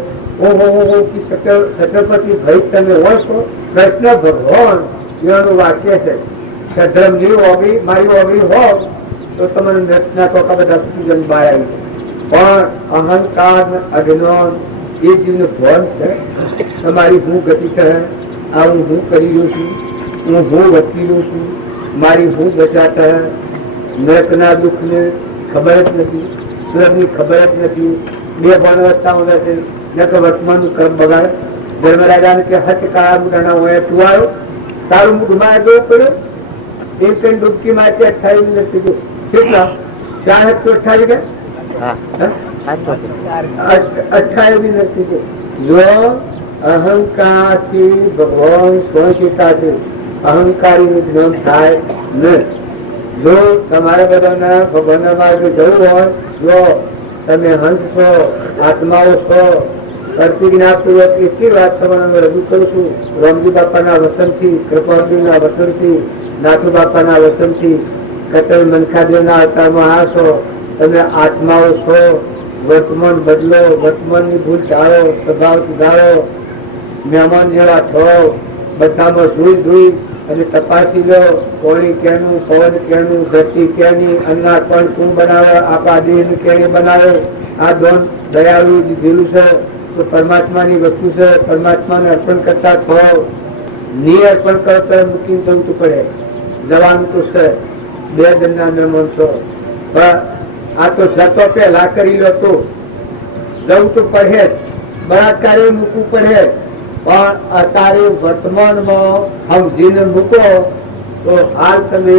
છત્રપતિ ભાઈ તમે ઓળખો કૃષ્ણ ભગવાન એનું વાક્ય છે કે ધર્મ ની ઓગળી મારી ઓગળી હોવ તો તમને નટના ટોકા બધા સુકી જન બહાર આવી પણ અહંકાર અજ્ઞાન એ જીવનું ભણ છે તમારી હું ગતિ છે આવું હું કરી રહ્યો છું હું વકીલું છું મારી હું બચાતા નરકના દુઃખ ને ખબર જ નથી સ્વર્ગની ખબર જ નથી બે ભણ અવસ્થાઓ છે વર્તમાન નું ક્રમ બગાડે ધર્મરાજા કે હચ કાળા મુઢાના હોય તું આવ્યો તારું મુખ માં ગયો પડ્યો એ કઈ ડૂબકી માં 28 મિનિટ થઈ ગયું કેટલા 4 તો 28 ગયા 28 મિનિટ થઈ ગયું જો અહંકાર થી ભગવાન સ્વયંતા છે અહંકારી નું જ્ઞાન થાય નહીં જો તમારે બધાના ભગવાનના માર્ગે જવું હોય જો તમે હંસ છો આત્માઓ છો પ્રતિજ્ઞાપૂર્વક એટલી વાત તમારે રજૂ કરું છું રામજી બાપાના વસનથી કૃપાળજીના વસનથી નાથુ બાપાના વસનથી કતલ મનખાદેવના અવતારમાં આ છો તમે આત્માઓ છો વર્તમાન બદલો વર્તમાનની ભૂલ ટાળો સ્વભાવ સુધારો મહેમાન જેવા છો બધામાં ધોઈ અને તપાસી લો કોણી કેનું પવન કેનું ધરતી કેની અન્ના પણ શું બનાવે આપણા દેહ કેને બનાવે આ દોન દયાળુ દીધેલું છે તો પરમાત્માની વસ્તુ છે પરમાત્માને અર્પણ કરતા છો ની અર્પણ કરતા મૂકીને જવું તો પડે જવાનું તો છે બે જણના નિર્માણ છો પણ આ તો જતો પહેલા કરી લો તો જવું તો પડે જ બળાત્કારે મૂકવું પડે પણ અત્યારે વર્તમાનમાં સમજીને મૂકો તો હાલ તમે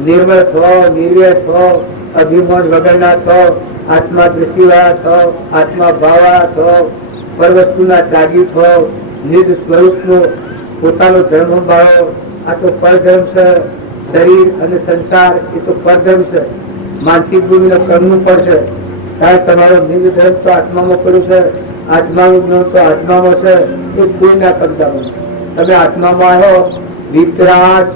નિર્મળ છો નિર્વય છો અભિમાન વગરના છો આત્મા દ્રષ્ટિવાળા છો આત્મા ભાવવાળા છો પરવસ્તુના ત્યાગી છો નિજ સ્વરૂપનો પોતાનો ધર્મ ભાવો આ તો પરધર્મ છે શરીર અને સંસાર એ તો પરધર્મ છે માનસિક ભૂમિને કરવું પડશે કારણ તમારો નિજ ધર્મ તો આત્મામાં પડ્યું છે આત્માનું જ્ઞાન તો આત્મામાં છે એ કોઈ ના કરતા તમે આત્મામાં આવ્યો વિતરાજ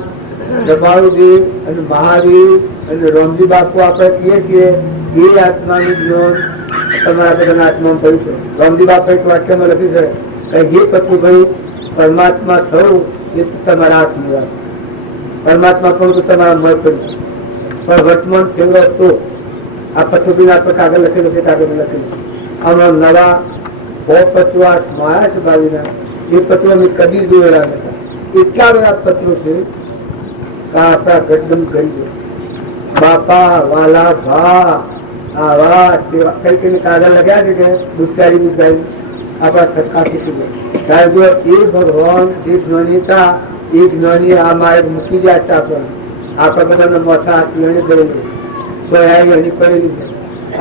જમાળુદેવ અને મહાવીર અને રામજી બાપુ આપણે કહીએ છીએ એ આત્માનું જ્ઞાન તમારા બધાના આત્મામાં પડ્યું છે રામજી બાપુ એક વાક્યમાં લખ્યું છે કે હે પતિભાઈ પરમાત્મા થવું એ તમારા હાથની વાત પરમાત્મા પણ તો તમારા મળ પડ્યું પણ વર્તમાન કેવડો તો આ પથુબીના આપણે કાગળ લખેલું છે કાગળ લખેલું આમાં નવા 150 માયા છે બાવીના એ પત્રો મેં કદી જોયેલા નતા એટલા બધા પત્રો છે કે આપણા ગડમ કરી દે બાપા વાલા ભા આવા કઈ કઈ કાગળ લખ્યા છે કે દુષ્કારી આપણા સરકાર શીખી ગયા જો એ ભગવાન એ જ્ઞાનીતા એ જ્ઞાની આ માર્ગ મૂકી જાય આપણને આપણા બધાના મોથા પીણી પડેલી સોયારી હની પડેલી છે.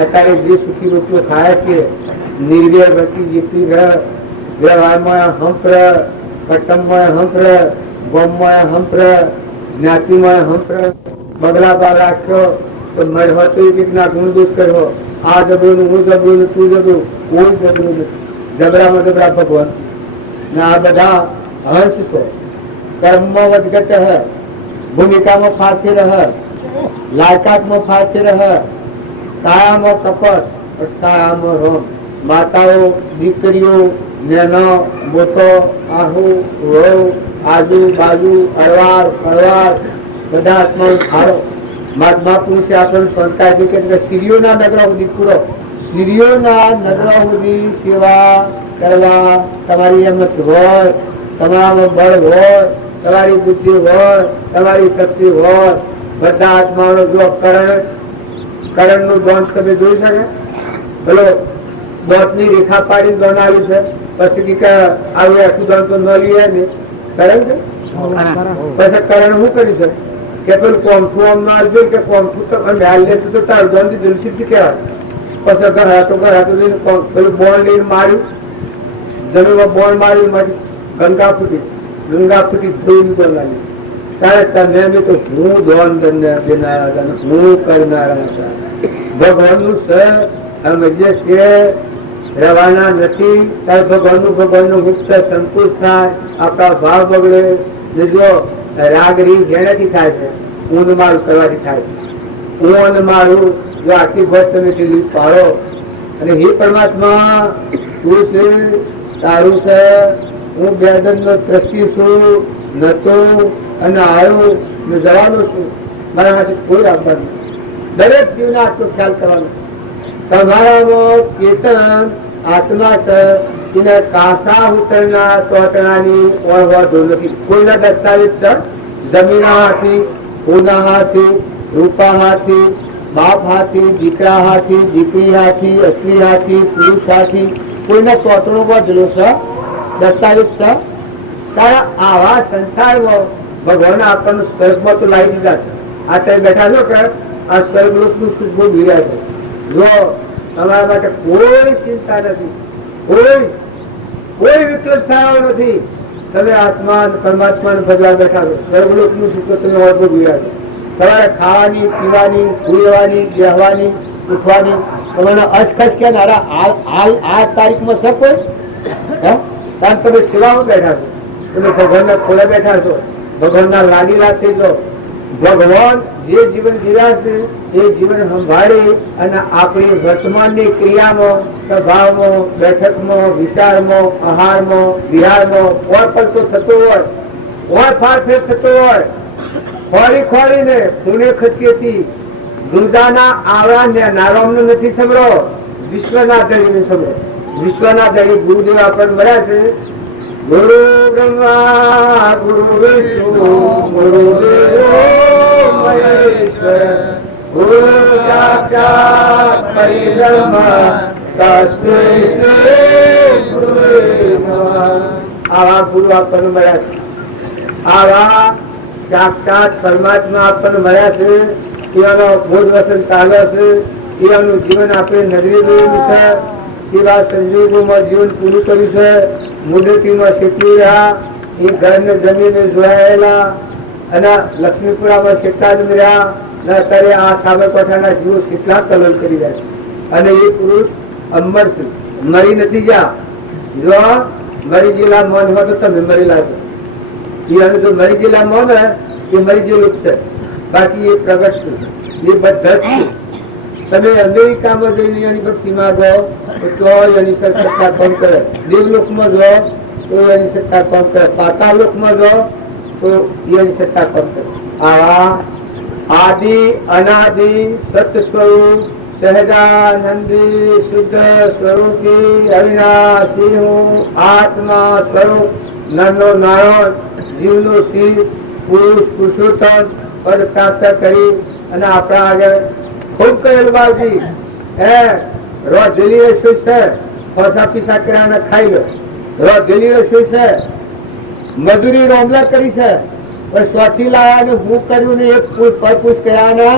અત્યારે જે સુખી વસ્તુઓ ખાય છે નિર્વ્ય વૃત્તિ જેટલી વ્યવહારમાં હંપ્ર, કટમમાં હંપ્ર, ગોમમાં હંપ્ર, જ્ઞાતિમાં હંપ્ર, બગલા બા રાખ્યો તો મળવા તો એક રીતના ગુણ દોષ કર્યો. આ જબરું હું જબરું તું જબરું કોઈ જબરું નથી. જબરામાં જબરા ભગવાન ને આ બધા હંસ છે. કર્મમાં વધઘટ રહે, ભૂમિકામાં ફાંસી રહે, લાયકાતમાં ફાંસી રહે, કાયામાં તપસ, કાયામાં રોમ. માતાઓ, દીકરીઓ, નેનો, મોટો, આહુ, વહુ, આજુ બાજુ, અરવાર ફરવાર બધા આત્માનો ખાડો. મહાપુરુષે આપણને સંસ્કાર કે સ્ત્રીઓના નગરો સુધી પૂરો. સ્ત્રીઓના નગરો સુધી સેવા કરવા તમારી હિંમત હોય, તમારામાં બળ હોય, તમારી બુદ્ધિ હોય, તમારી શક્તિ હોય. બધા આત્માનો જો કરણ નું દોન તમે જોઈ શકે. પેલો દોત ની રેખા પાડી દોન આવ્યું છે, પછી કે આવું આખું દોન તો ન લઈએ ને કરણ છે. પછી કરણ શું કરી છે કે પેલું કોમઠું આમ ના આવજો કે કોમઠું તો હાલ લેતું તો તારું દોન થી દિલસિદ્ધ કહેવાય. પછી ઘર જઈને પેલું બોન લઈને માર્યું, જમીનમાં બોન માર્યું, ગંગા ફૂટી ધોઈને દોન લાવી. ત્યારે તમે બી તો હું દોન દેનારા હતા, હું કરનારા હતા. ભગવાન નું જે છે રહેવાના નથી. ત્યારે ભગવાન નું મુક્ત સંતોષ થાય, આપણા ભાવ બગડે. જો રાગ રીત જેનાથી થાય છે, ઊંધ મારું કરવાથી થાય છે. ઊંધ મારું જો આખી ભર તમે લીધ પાડો અને હે પરમાત્મા તું છે, તારું છે, હું બેદન નો દ્રષ્ટિ છું, નતો અને આવ્યું ને જવાનું છું. મારા માટે કોઈ આપવાનું. દરેક જીવના આટલો ખ્યાલ કરવાનો. તમારામાં ચેતન આત્મા છે, એને કાસા ઉતરના તોતણાની ઓળવાધો નથી. કોઈના દસ્તાવેજ છે જમીના હાથી, હોના હાથી, રૂપા હાથી, બાપ હાથી, દીકરા હાથી, દીકરી હાથી, અસલી હાથી, પુરુષ હાથી, કોઈના તોતણો બાજરો છે, દસ્તાવેજ છે. તારા આવા સંસારમાં ભગવાન આપણને સ્વર્ગમાં તો લાવી દીધા છે. આ તમે બેઠા છો કે આ સ્વર્ગલોક નું સુખ બહુ ભીડ્યા છે. જો તમારા માટે કોઈ ચિંતા નથી, કોઈ વિકલ્પ થયો નથી. તમે આત્મા પરમાત્મા ભગવાન બેઠા છો. સ્વર્ગલોક નું સુખ તમે ઓળખો ભીડ્યા છે. તમારે ખાવાની, પીવાની, સુવાની, બેહવાની, ઉઠવાની તમારે અચકચ કે આ તારીખમાં છે કોઈ? કારણ તમે સેવામાં બેઠા છો, તમે ભગવાનના ખોળે બેઠા છો, ભગવાનના લાડીલા થઈ છો. ભગવાન જે જીવન જીવ્યા છે એ જીવન સંભાળી અને આપણી વર્તમાનની ક્રિયામાં, સ્વભાવમાં, બેઠકમાં, વિચારમાં, આહારમાં, વિહારમાં પડતો થતો હોય, ફારફેર થતો હોય, ખોરીને ખૂણે ખસીએથી દુર્ગાના આવડા નારાયણનો નથી સમરો, વિશ્વના દળીને સમરો. વિશ્વના દળી ગુરુદેવ આપણને મળ્યા છે. ગુરુ બ્રહ્મા ગુરુ વિષ્ણુ ગુરુ દેવો મહેશ્વર ગુરુ સાક્ષાત પરબ્રહ્મ તસ્મૈ શ્રી ગુરુવે નમઃ. આવા ગુરુ આપણને મળ્યા છે. આવા સાક્ષાત પરમાત્મા આપણને મળ્યા છે. એવાનો બોધ વસન ચાલે છે. એનું જીવન આપણે નજરે જોયેલું છે. એવા સંજોગોમાં જીવન પૂરું કર્યું છે. મુદતીમાં શીખી રહ્યા, એ ઘરને જમીને જોયેલા અને લક્ષ્મીપુરામાં કેટલા જ રહ્યા ને અત્યારે આ સાબરકાંઠાના જીવો કેટલા કલર કરી રહ્યા છે. અને એ પુરુષ અમર છે, મરી નથી ગયા. જો મરી ગયેલા મન હોય તો તમે મરેલા છો. એ જો મરી ગયેલા મન એ મરી ગયેલું છે, બાકી એ પ્રગટ છે, એ બધા જ છે. તમે અમેરિકામાં જઈને એની ભક્તિ માંગો તો એની સત્તા કામ કરે. દેવલોકમાં જો તો એની સત્તા કામ કરે. પાતાલોકમાં જો તો એની સત્તા કામ કરે. આ આદિ અનાદિ સત્ય સ્વરૂપ સહજાનંદી શુદ્ધ સ્વરૂપી અવિનાશી હું આત્મા સ્વરૂપ નરનો નારાયણ જીવનો શિવ પુરુષ પુરુષોત્તમ પદ પ્રાપ્ત કરી અને આપણા આગળ ખૂબ કહેલું બાવજી રોજ જલી રસોઈ છે. ફસા પીસા કર્યા ખાઈ લો. રોજ જલી રસોઈ છે. મજૂરી રોમલા કરી છે. પણ ચોથી લાયા ને હું કર્યું ને એક પરપુષ કર્યા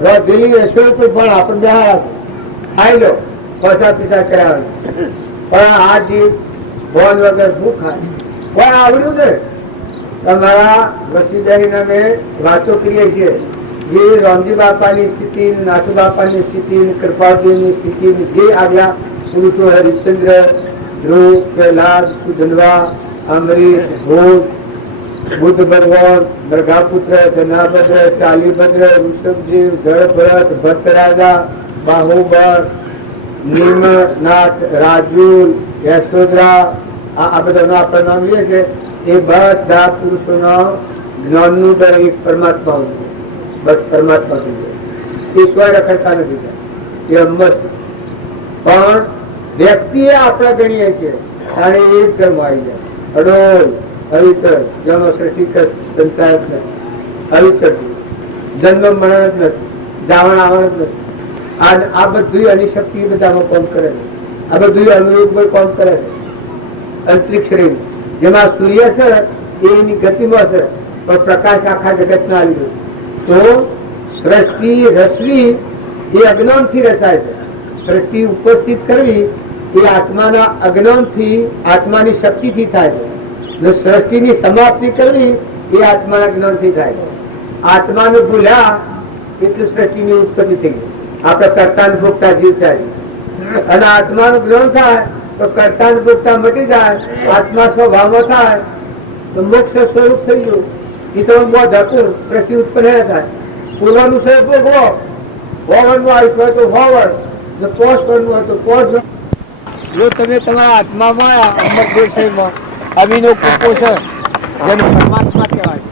રોધેલી હશે તો પણ આપણે બે ખાઈ લો પૈસા પીસા કર્યા પણ આ જીવ ફોન વગર શું ખાય પણ આવડ્યું ને તમારા વસીદારી અમે વાતો કરીએ છીએ જે રામજી બાપાની સ્થિતિ નાથુ બાપાની સ્થિતિ કૃપાલજીની સ્થિતિ જે આગલા પુરુષો હરિશ્ચંદ્ર ધ્રુવ પ્રહલાદ સુધનવા અમરીશ ભૂત બુદ્ધ ભગવાન મૃગાપુત્ર ધનાભદ્ર શાલીભદ્ર ઋષભજીવ જળભરત ભટ્ટરાજા બાહુબર નીમનાથ રાજુલ યશોદરા આ બધા આપણે નામ લઈએ છે એ બધા પુરુષોના જ્ઞાનનું દર એક પરમાત્મા બસ પરમાત્મા ઈશ્વર રખડતા નથી એ મસ્ત પણ વ્યક્તિએ આપણે ગણીએ છીએ અને એક ધર્મ આવી જાય અડોલ અવિતર જન્મ સૃષ્ટિ સંસાર નથી અવિતર જન્મ મરણ જ નથી જાવણ આવણ જ નથી આ બધું અનિશક્તિ બધામાં કામ કરે છે આ બધું અનુરૂપ કામ કરે છે અંતરિક્ષ રેલ જેમાં સૂર્ય છે એની ગતિમાં છે પણ પ્રકાશ આખા જગત ના આવી તો સૃષ્ટિ રસવી એ અજ્ઞાન થી રચાય છે સૃષ્ટિ ઉપસ્થિત કરવી એ આત્માના અજ્ઞાન થી આત્માની શક્તિ થી થાય છે સૃષ્ટિની સમાપ્તિ કરવી એ આત્માના જ્ઞાન થી થાય છે આત્માને ભૂલ્યા એટલે સૃષ્ટિની ઉત્પત્તિ થઈ ગઈ આપણે કર્તા ભોગતા જીવ થાય અને આત્માનું જ્ઞાન થાય તો કર્તા ભોગતા મટી જાય આત્મા સ્વભાવમાં થાય તો મોક્ષ સ્વરૂપ થઈ ગયું એ તો બોધ હતું સૃષ્ટિ ઉત્પન્ન થાય પૂર્વનું સ્વરૂપ હોવરનું આયુષ હોય તો હોવર પોષ કરવું હોય તો પોષ જો તમે તમારા આત્મામાં અમરદેવમાં અમીનો કુપોષણ જેને પરમાત્મા કહેવાય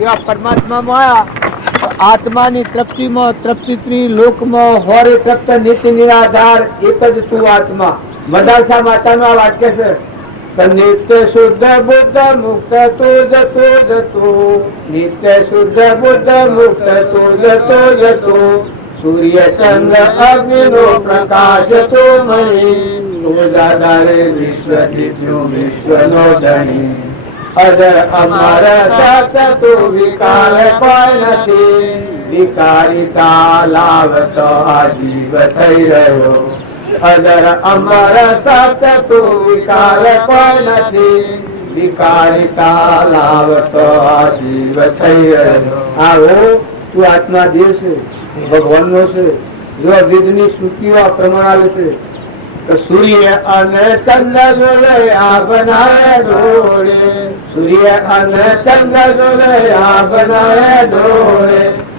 એવા પરમાત્મામાં આવ્યા આત્માની તૃપ્તિમાં તૃપ્તિત્રી લોકમાં હોરે તૃપ્ત નિત્ય નિરાધાર એક જ તું આત્મા મદાસા માતાનું આ વાક્ય છે નિત્ય શુદ્ધ બુદ્ધ મુક્ત તો જતો જતો નિત્ય શુદ્ધ બુદ્ધ મુક્ત તો જતો જતો સૂર્ય ચંદ્ર અગ્નિનો પ્રકાશ તો મળી તુજાદારે વિશ્વ દિવ્યો વિશ્વનો ધણી અજર અમર સત તો વિકાર પણ નથી વિકારિતા લાવતો આજીવ થઈ રહ્યો અજર અમર સત તો વિકાર પણ નથી વિકારિતા લાવતો આજીવ થઈ રહ્યો આવો તું આત્મા દેવ છે ભગવાન નો છે જો વેદની શ્રુતિઓ આ પ્રમાણે છે સૂર્ય અને ચંદ્ર જોડે આ બનાય ડોળે સૂર્ય અને ચંદ્ર જોડે આ બનાય ડોળે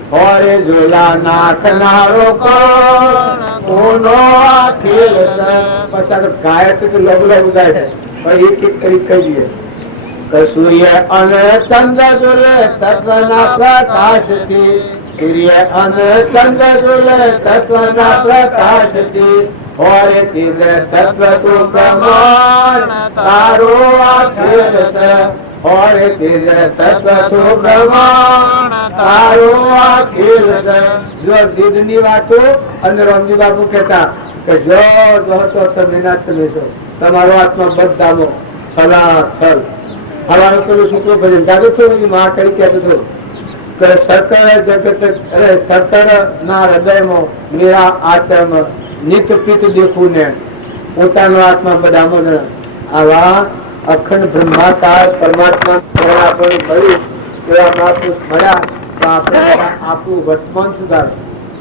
હોરે જોલા નાખનારો કોનો ખેલ પછી ગાયક તો લઘુ લઘુ ગાય છે પણ એક એક કરી કહી દઈએ સૂર્ય અને ચંદ્ર જોડે તત્વના પ્રકાશથી સૂર્ય અને ચંદ્ર જોડે તત્વના પ્રકાશથી હોરે તીવ્ર તત્વ તું પ્રમાણ તારો આખેર છે હોરે તીવ્ર તત્વ તું પ્રમાણ તારો આખેર છે જો દીદની વાતો અને રામજી બાપુ કહેતા કે જો તો તમે ના તમે છો તમારો આત્મા બધામાં છલાછલ હવાનું પેલું સૂત્રો ભજન જાગો છો મહા કરી કહેતો હતો કે સતર જગત સતર ના હૃદયમાં મેરા આત્મ નિત પિત દેખું ને પોતાનો આત્મા બધામાં આવા અખંડ બ્રહ્માકાર પરમાત્મા આપણને મળ્યું એવા મહાપુરુષ મળ્યા તો આપણે આપણું વર્તમાન સુધાર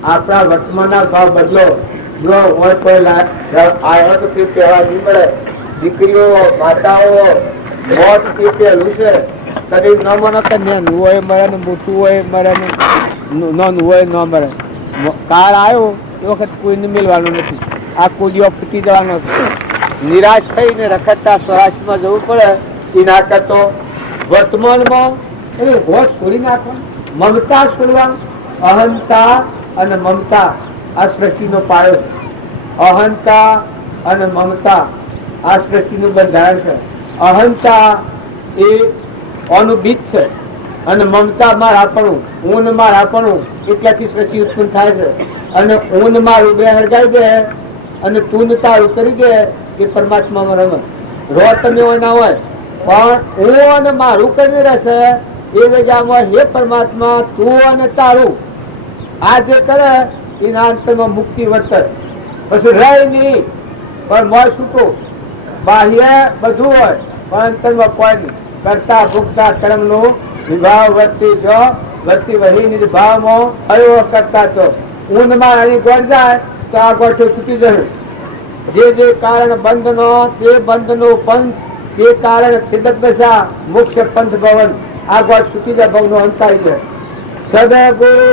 આપણા વર્તમાનના ભાવ બદલો જો હોય કોઈ આવ્યો તો તે કહેવા નહીં મળે દીકરીઓ માતાઓ મોત તે પહેલું છે કદી ન મને કન્યાનું હોય મળે ને મોટું હોય મળે ને નાનું હોય ન મળે કાળ આવ્યો એ વખત કોઈને મેળવાનું નથી આ કોઈ દિવસ ફૂટી જવાનો નિરાશ થઈને રખડતા સ્વરાજમાં જવું પડે એ ના કરતો વર્તમાનમાં એને હોશ છોડી નાખવા મમતા છોડવા અહંતા અને મમતા આ સૃષ્ટિનો પાયો છે અહંતા અને મમતા આ સૃષ્ટિનું બંધારણ છે અહંતા એ ઓનું બીજ છે અને મમતા મારાપણું હું મારાપણું એટલાથી સૃષ્ટિ ઉત્પન્ન થાય છે અને ઊન મારું બે હરગાઈ દે અને તું તારું કરી દે એ પરમાત્મામાં રમત રો તમે હોય ના હોય પણ હું અને મારું કરી રહેશે એ જગ્યામાં હે પરમાત્મા તું અને તારું આ જે કરે એના અંતરમાં મુક્તિ વર્તે. પછી રહે નહીં પણ મોય છૂટો, બાહ્ય બધું હોય પણ અંતરમાં કોઈ નહીં. કરતા ભૂખતા કર્મનું વિભાવ વર્તી જો વર્તી વહી નિભાવમાં અયો કરતા છો. ઊંધમાં અહીં ગોળ જાય તો આ ગોઠો છૂટી જશે. જે કારણ બંધનો તે બંધનો પંથ, તે કારણ છેદક દશા મુખ્ય પંથ ભવન. આ ગોળ છૂટી જાય, ભવનો અંત આવી જાય. સદગુરુ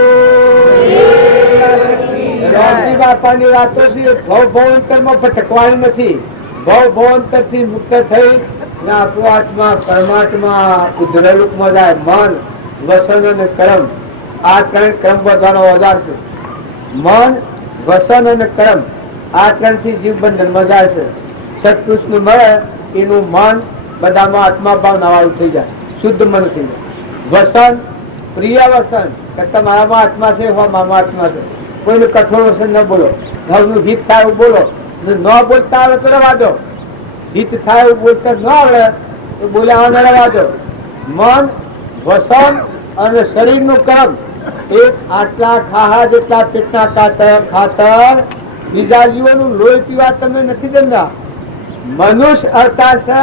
રામજી બાપાની વાતો છે. ભવભવંતરમાં ભટકવાની નથી. ભવભવંતરથી મુક્ત થઈ આપણો આત્મા પરમાત્મા ઉદ્ધરરૂપમાં જાય. મન, વસન અને કર્મ, આ ત્રણ ક્રમ વધવાનો ઓજાર છે. મન, વસન અને કર્મ, આ ત્રણ થી જીવ બંધનમાં જાય છે. સત્પુરુષને મળે એનું મન બધામાં આત્મા ભાવ નવાળું થઈ જાય, શુદ્ધ મન થઈ જાય. વસન, પ્રિય વસન કે તમારામાં આત્મા છે, મામા આત્મા છે. કોઈનું કઠોર વસન ન બોલો, ઘરનું હિત થાય એવું બોલો. ન બોલતા આવે તો રવા દો. હિત થાય એવું બોલતા ન આવડે તો બોલ્યા ન રવા દો. મન, વસન અને શરીરનું કર્મ, એક આટલા ખાહા જેટલા પેટના ખાતર બીજા જીવોનું લોહી પીવા તમે નથી જમતા. મનુષ્ય અવતાર છે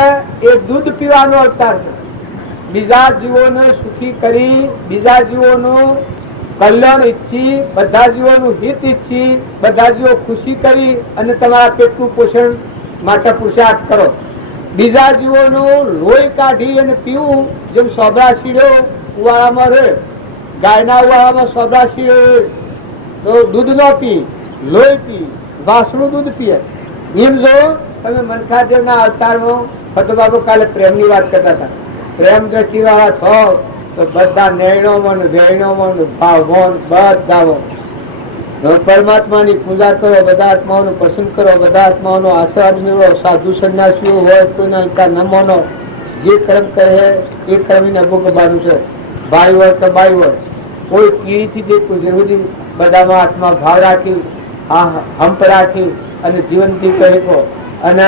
એ દૂધ પીવાનો અવતાર છે. બીજા જીવોને સુખી કરી, બીજા જીવોનું કલ્યાણ ઈચ્છી, બધા જીવોનું હિત ઈચ્છી, બધા જીવો ખુશી કરી અને તમારા પેટનું પોષણ માટે પુરુષાર્થ કરો. બીજા જીવોનું લોહી કાઢી અને પીવું, જેમ સોબરા શીડો ઉવાળામાં રહે, ગાયના ઉવાળામાં સોબરા શીડો તો દૂધ ન પી, લોહી પી, વાસણું દૂધ પીએ. એમ જો તમે મનખાદેવના અવતારમાં ફતો બાબુ કાલે પ્રેમની વાત કરતા હતા. પ્રેમ દ્રષ્ટિ વાળા છો તો બધા નિર્ણયોમાં વેણોમાં ભાવમાં બધા પરમાત્માની પૂજા કરો, બધા આત્માઓનું પસંદ કરો, બધા આત્માઓનો આશીર્વાદ મેળવો. સાધુ સંન્યાસીઓ હોય કોઈના ઇન્કાર ન માનો. જે કર્મ કરે એ કર્મને ભોગવવાનું છે. ભાઈ હોય તો ભાઈ હોય, કોઈ કીડીથી જે કુદરતી બધામાં આત્મા ભાવ રાખી, હંપ રાખી અને જીવનથી કહો અને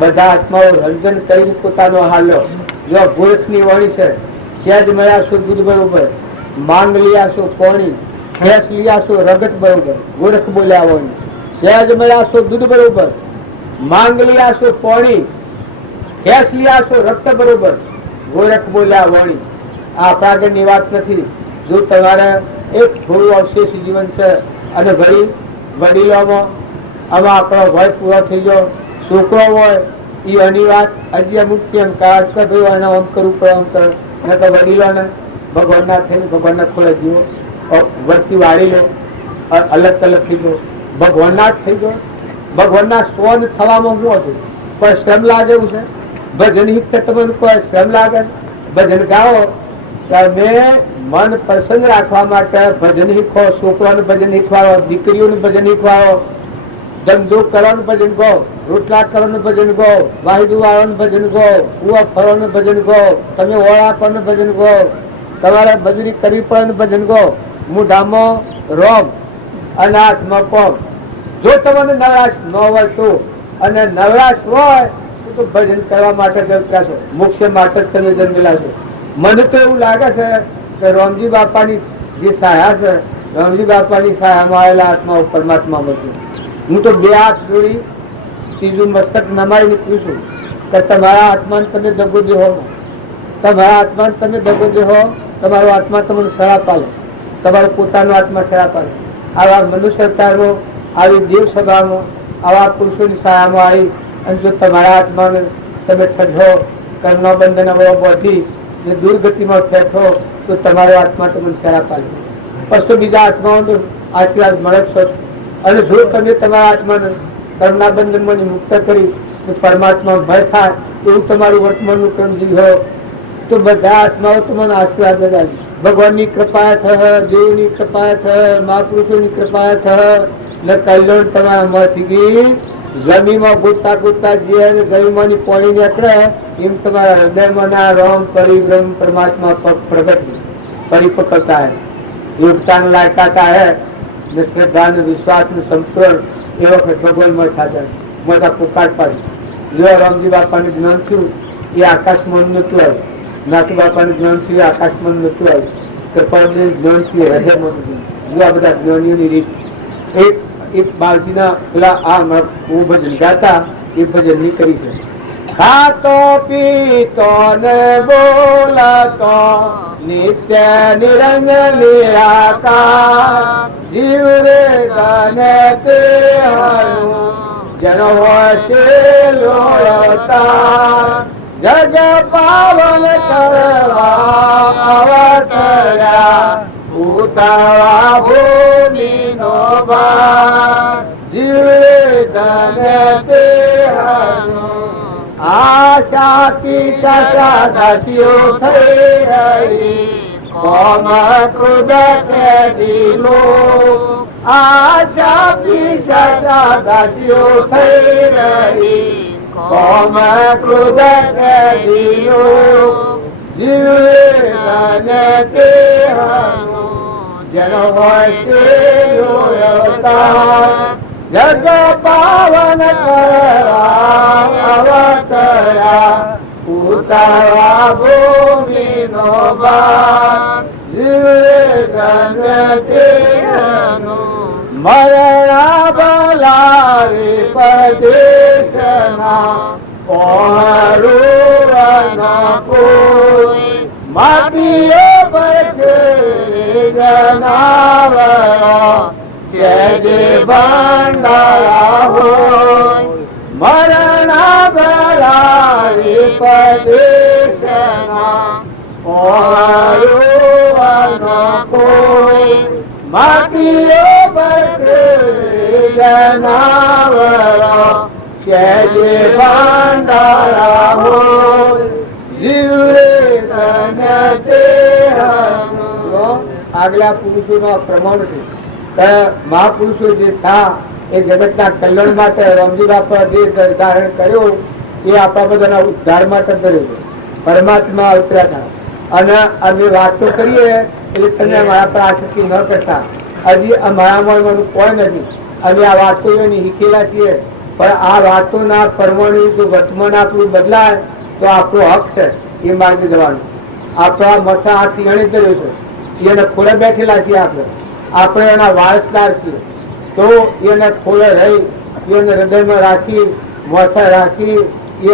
બધા આત્માઓ રંજન કરીને પોતાનો હાલ્યો. જો ગોરખની વાણી છે, સહેજ મળ્યાશો દૂધ બરોબર, માંગ લીયાશો પોણી, ખેસ લીયાશો રગત બરોબર. ગોરખ બોલ્યા વાણી, સહેજ મળ્યાશો દૂધ બરોબર, માંગ લીયાશો પોણી, ખેસ લીયાશો રક્ત બરોબર. ગોરખ બોલ્યા વાણી. આ પ્રાગણની વાત નથી. જો તમારે એક થોડું અવશેષ જીવન છે અને વળી વડીલોમાં આમાં આપણો ભય પૂરો થઈ ગયો, છોકરો હોય એ એની વાત હજી અમુક કેમ કાજ ભાઈ એને આમ કરવું પડે, આમ કરે ને તો વડીલોને ભગવાનના થઈને ભગવાનના ખોળે જીવો, વસ્તી વાળી લો, અલગ અલગ થઈ ગયો, ભગવાનના જ થઈ ગયો. ભગવાનના સ્વન થવામાં શું હતું? કોઈ શ્રમ લાગે એવું છે? ભજન હિત તમને કોઈ શ્રમ લાગે? ભજન ગાઓ તમે મન પ્રસન્ન રાખવા માટે ભજન શીખો. છોકરાનું ભજન શીખવાડો, દીકરીઓનું ભજન શીખવાડો, ધંધો કરવાનું ભજન ગો, રોટલા કરવાનું ભજન ગો, વાહિદુ વાળવાનું ભજન ગો, કુવા ફરવાનું ભજન ગો, તમે ઓળાપવાનું ભજન ગો, તમારે મજૂરી કરવી પડે ભજન ગો. મોઢામાં રોમ અને હાથમાં કોમ. જો તમને નવરાશ ન હોય તો અને નવરાશ હોય તો ભજન કરવા માટે જતા છો, મોક્ષ માટે તમે જન્મેલા છો. મને તો એવું લાગે છે કે રામજી બાપાની જે સહાયા છે, રામજી બાપાની સહાયામાં આવેલા આત્મા પરમાત્મા બધું. હું તો બે હાથ જોડી ત્રીજું મસ્તક નમાઈને પૂછું કે તમારા આત્માને તમે દગો દેહો, તમારા આત્માને તમે દગો દેહો, તમારો આત્મા તમને સરા પાલે, તમારો પોતાનો આત્મા સરા પાલે. આવા મનુષ્ય અવતારમાં, આવી દેવ સભામાં, આવા પુરુષોની સહાયામાં આવી અને જો તમારા આત્માને તમે ઠગો, કર્મના બંધન બધી જે દુર્ગતિમાં ફેંકો તો તમારો આત્મા તમને સરા પાલે. પછી બીજા આત્માઓનો આશીર્વાદ મળે છો. અને જો તમે તમારા આત્માને કર્મના બંધનમાંથી મુક્ત કરી તો પરમાત્મા ભય થાય એવું તમારું વર્તમાનનું ક્રમ જીવો તો બધા આત્માઓ તમને આશીર્વાદ જ આપે. ભગવાનની કૃપા થશે, દેવની કૃપા થશે, મહાપુરુષોની કૃપા થશે ને કલ્યાણ તમારા માંથી ગઈ જમીનમાં ગોતતા ગોતતા જે ગમીમાંની પાણી નીકળે એમ તમારા હૃદયમાં ના રામ પરિબ્રહ્મ પરમાત્મા પ્રગટ પરિપક્વતા है, योगता लायकाता है, श्रद्धा विश्वास संपूर्ण એ વખત ભગવાન મળતા જાય મોટા પુકાર પાડી. જેવા રામજી બાપાને જ્ઞાન થયું એ આકાશમાં નતું આવ્યું, નાથુ બાપાનું જ્ઞાન છે આકાશમાં નથી આવ્યું, કૃપાળનું જ્ઞાન છે હૃદયમાં નથી. જો આ બધા જ્ઞાનીઓની રીત એક બાળજીના પેલા આ હું ભજન ગાતા એ ભજન ની કરી છે. ખાતો પીતો ને બોલાતો નિત્ય નિરંજન નિરાકાર જીવ રે ગને તે જન હોય લોતા જગ પાવન કરવા અવતર્યા ઉતારા ભૂમિ નો ભાર જીવ રે ગને તે આશા પિતા દાસીઓ થઈ રહી કોમ ક્રોધ કે દિલો આશા પિતા દાસીઓ થઈ રહી કોમ ક્રોધ કે દિલો જીવે તને તે જન હોય તે જોયતા જગ પાવન કરવા અવતર્યા ઉતારા ભૂમિ નો ભાર જીવે ગંગે મરણા બલાવી પરદેશના પહોળું કોઈ માટીઓ બચે જનાવરો જે ભંડારા હોય મરણા બલાવી પરદેશના પહોળું કોઈ માટીઓ બચે જનાવરો કે જે ભંડારા હોય જીવે તને તે આગલા પુરુષોનો પ્રમાણ છે. મહાપુરુષો જે થા એ જગતના કલ્યાણ માટે રામજી બાપા જે ધારણ કર્યો એ આપણા બધાના ઉદ્ધાર માટે કર્યો. પરમાત્મા અવતર્યા હતા અને અમે વાતો કરીએ એટલે તમે મારા પર આસક્તિ ન કરતા. હજી મારામાં કોઈ નથી. અમે આ વાતો શીખેલા છીએ પણ આ વાતોના પરમાણુ જો વર્તમાન આપણું બદલાય તો આપણો હક છે એ માર્ગે જવાનું. આપણા મથા હાથી ગણિત કર્યો છે એને ખોળે બેઠેલા છીએ આપણે એના વારસદાર છીએ તો એને ખોળે રહી એને હૃદયમાં રાખી મથા રાખી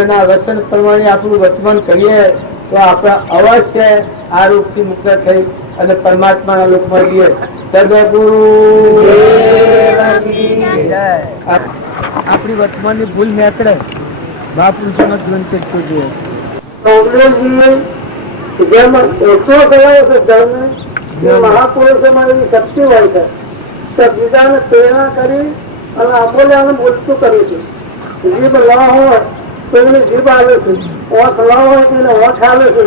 એના વચન પ્રમાણે આપણું વર્તમાન કરીએ તો આપણે અવશ્ય આ રૂપથી મુક્ત થઈ અને પરમાત્માના લોકમાં જઈએ. સદગુરુ આપણી વર્તમાનની ભૂલ મેકડે મહાપુરુષોનો ગ્રંથ જોઈએ. જેમાં ઓછો કરાયો છે ધર્મ મહાપુરુષોમાં એવી શક્તિ હોય છે કે બીજાને પ્રેરણા કરી અને આપોને બોલતું કર્યું છે. જીભ ન હોય તો એની જીભ આવે છે, ઓઠ ન હોય તો એને ઓઠ આવે છે,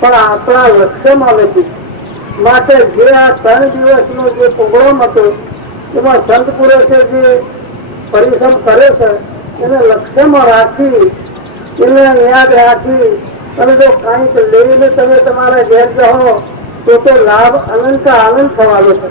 પણ આપણા લક્ષ્યમાં આવે છે. માટે જે આ 3 દિવસનો જે પ્રોગ્રામ હતો એમાં સંત પુરુષે જે પરિશ્રમ કરે છે એને લક્ષ્યમાં રાખી એને યાદ રાખી અને જો કાંઈક લઈને તમે તમારા ઘેર જાઓ તો લાભ અનંત આનંદ થવાનો છે.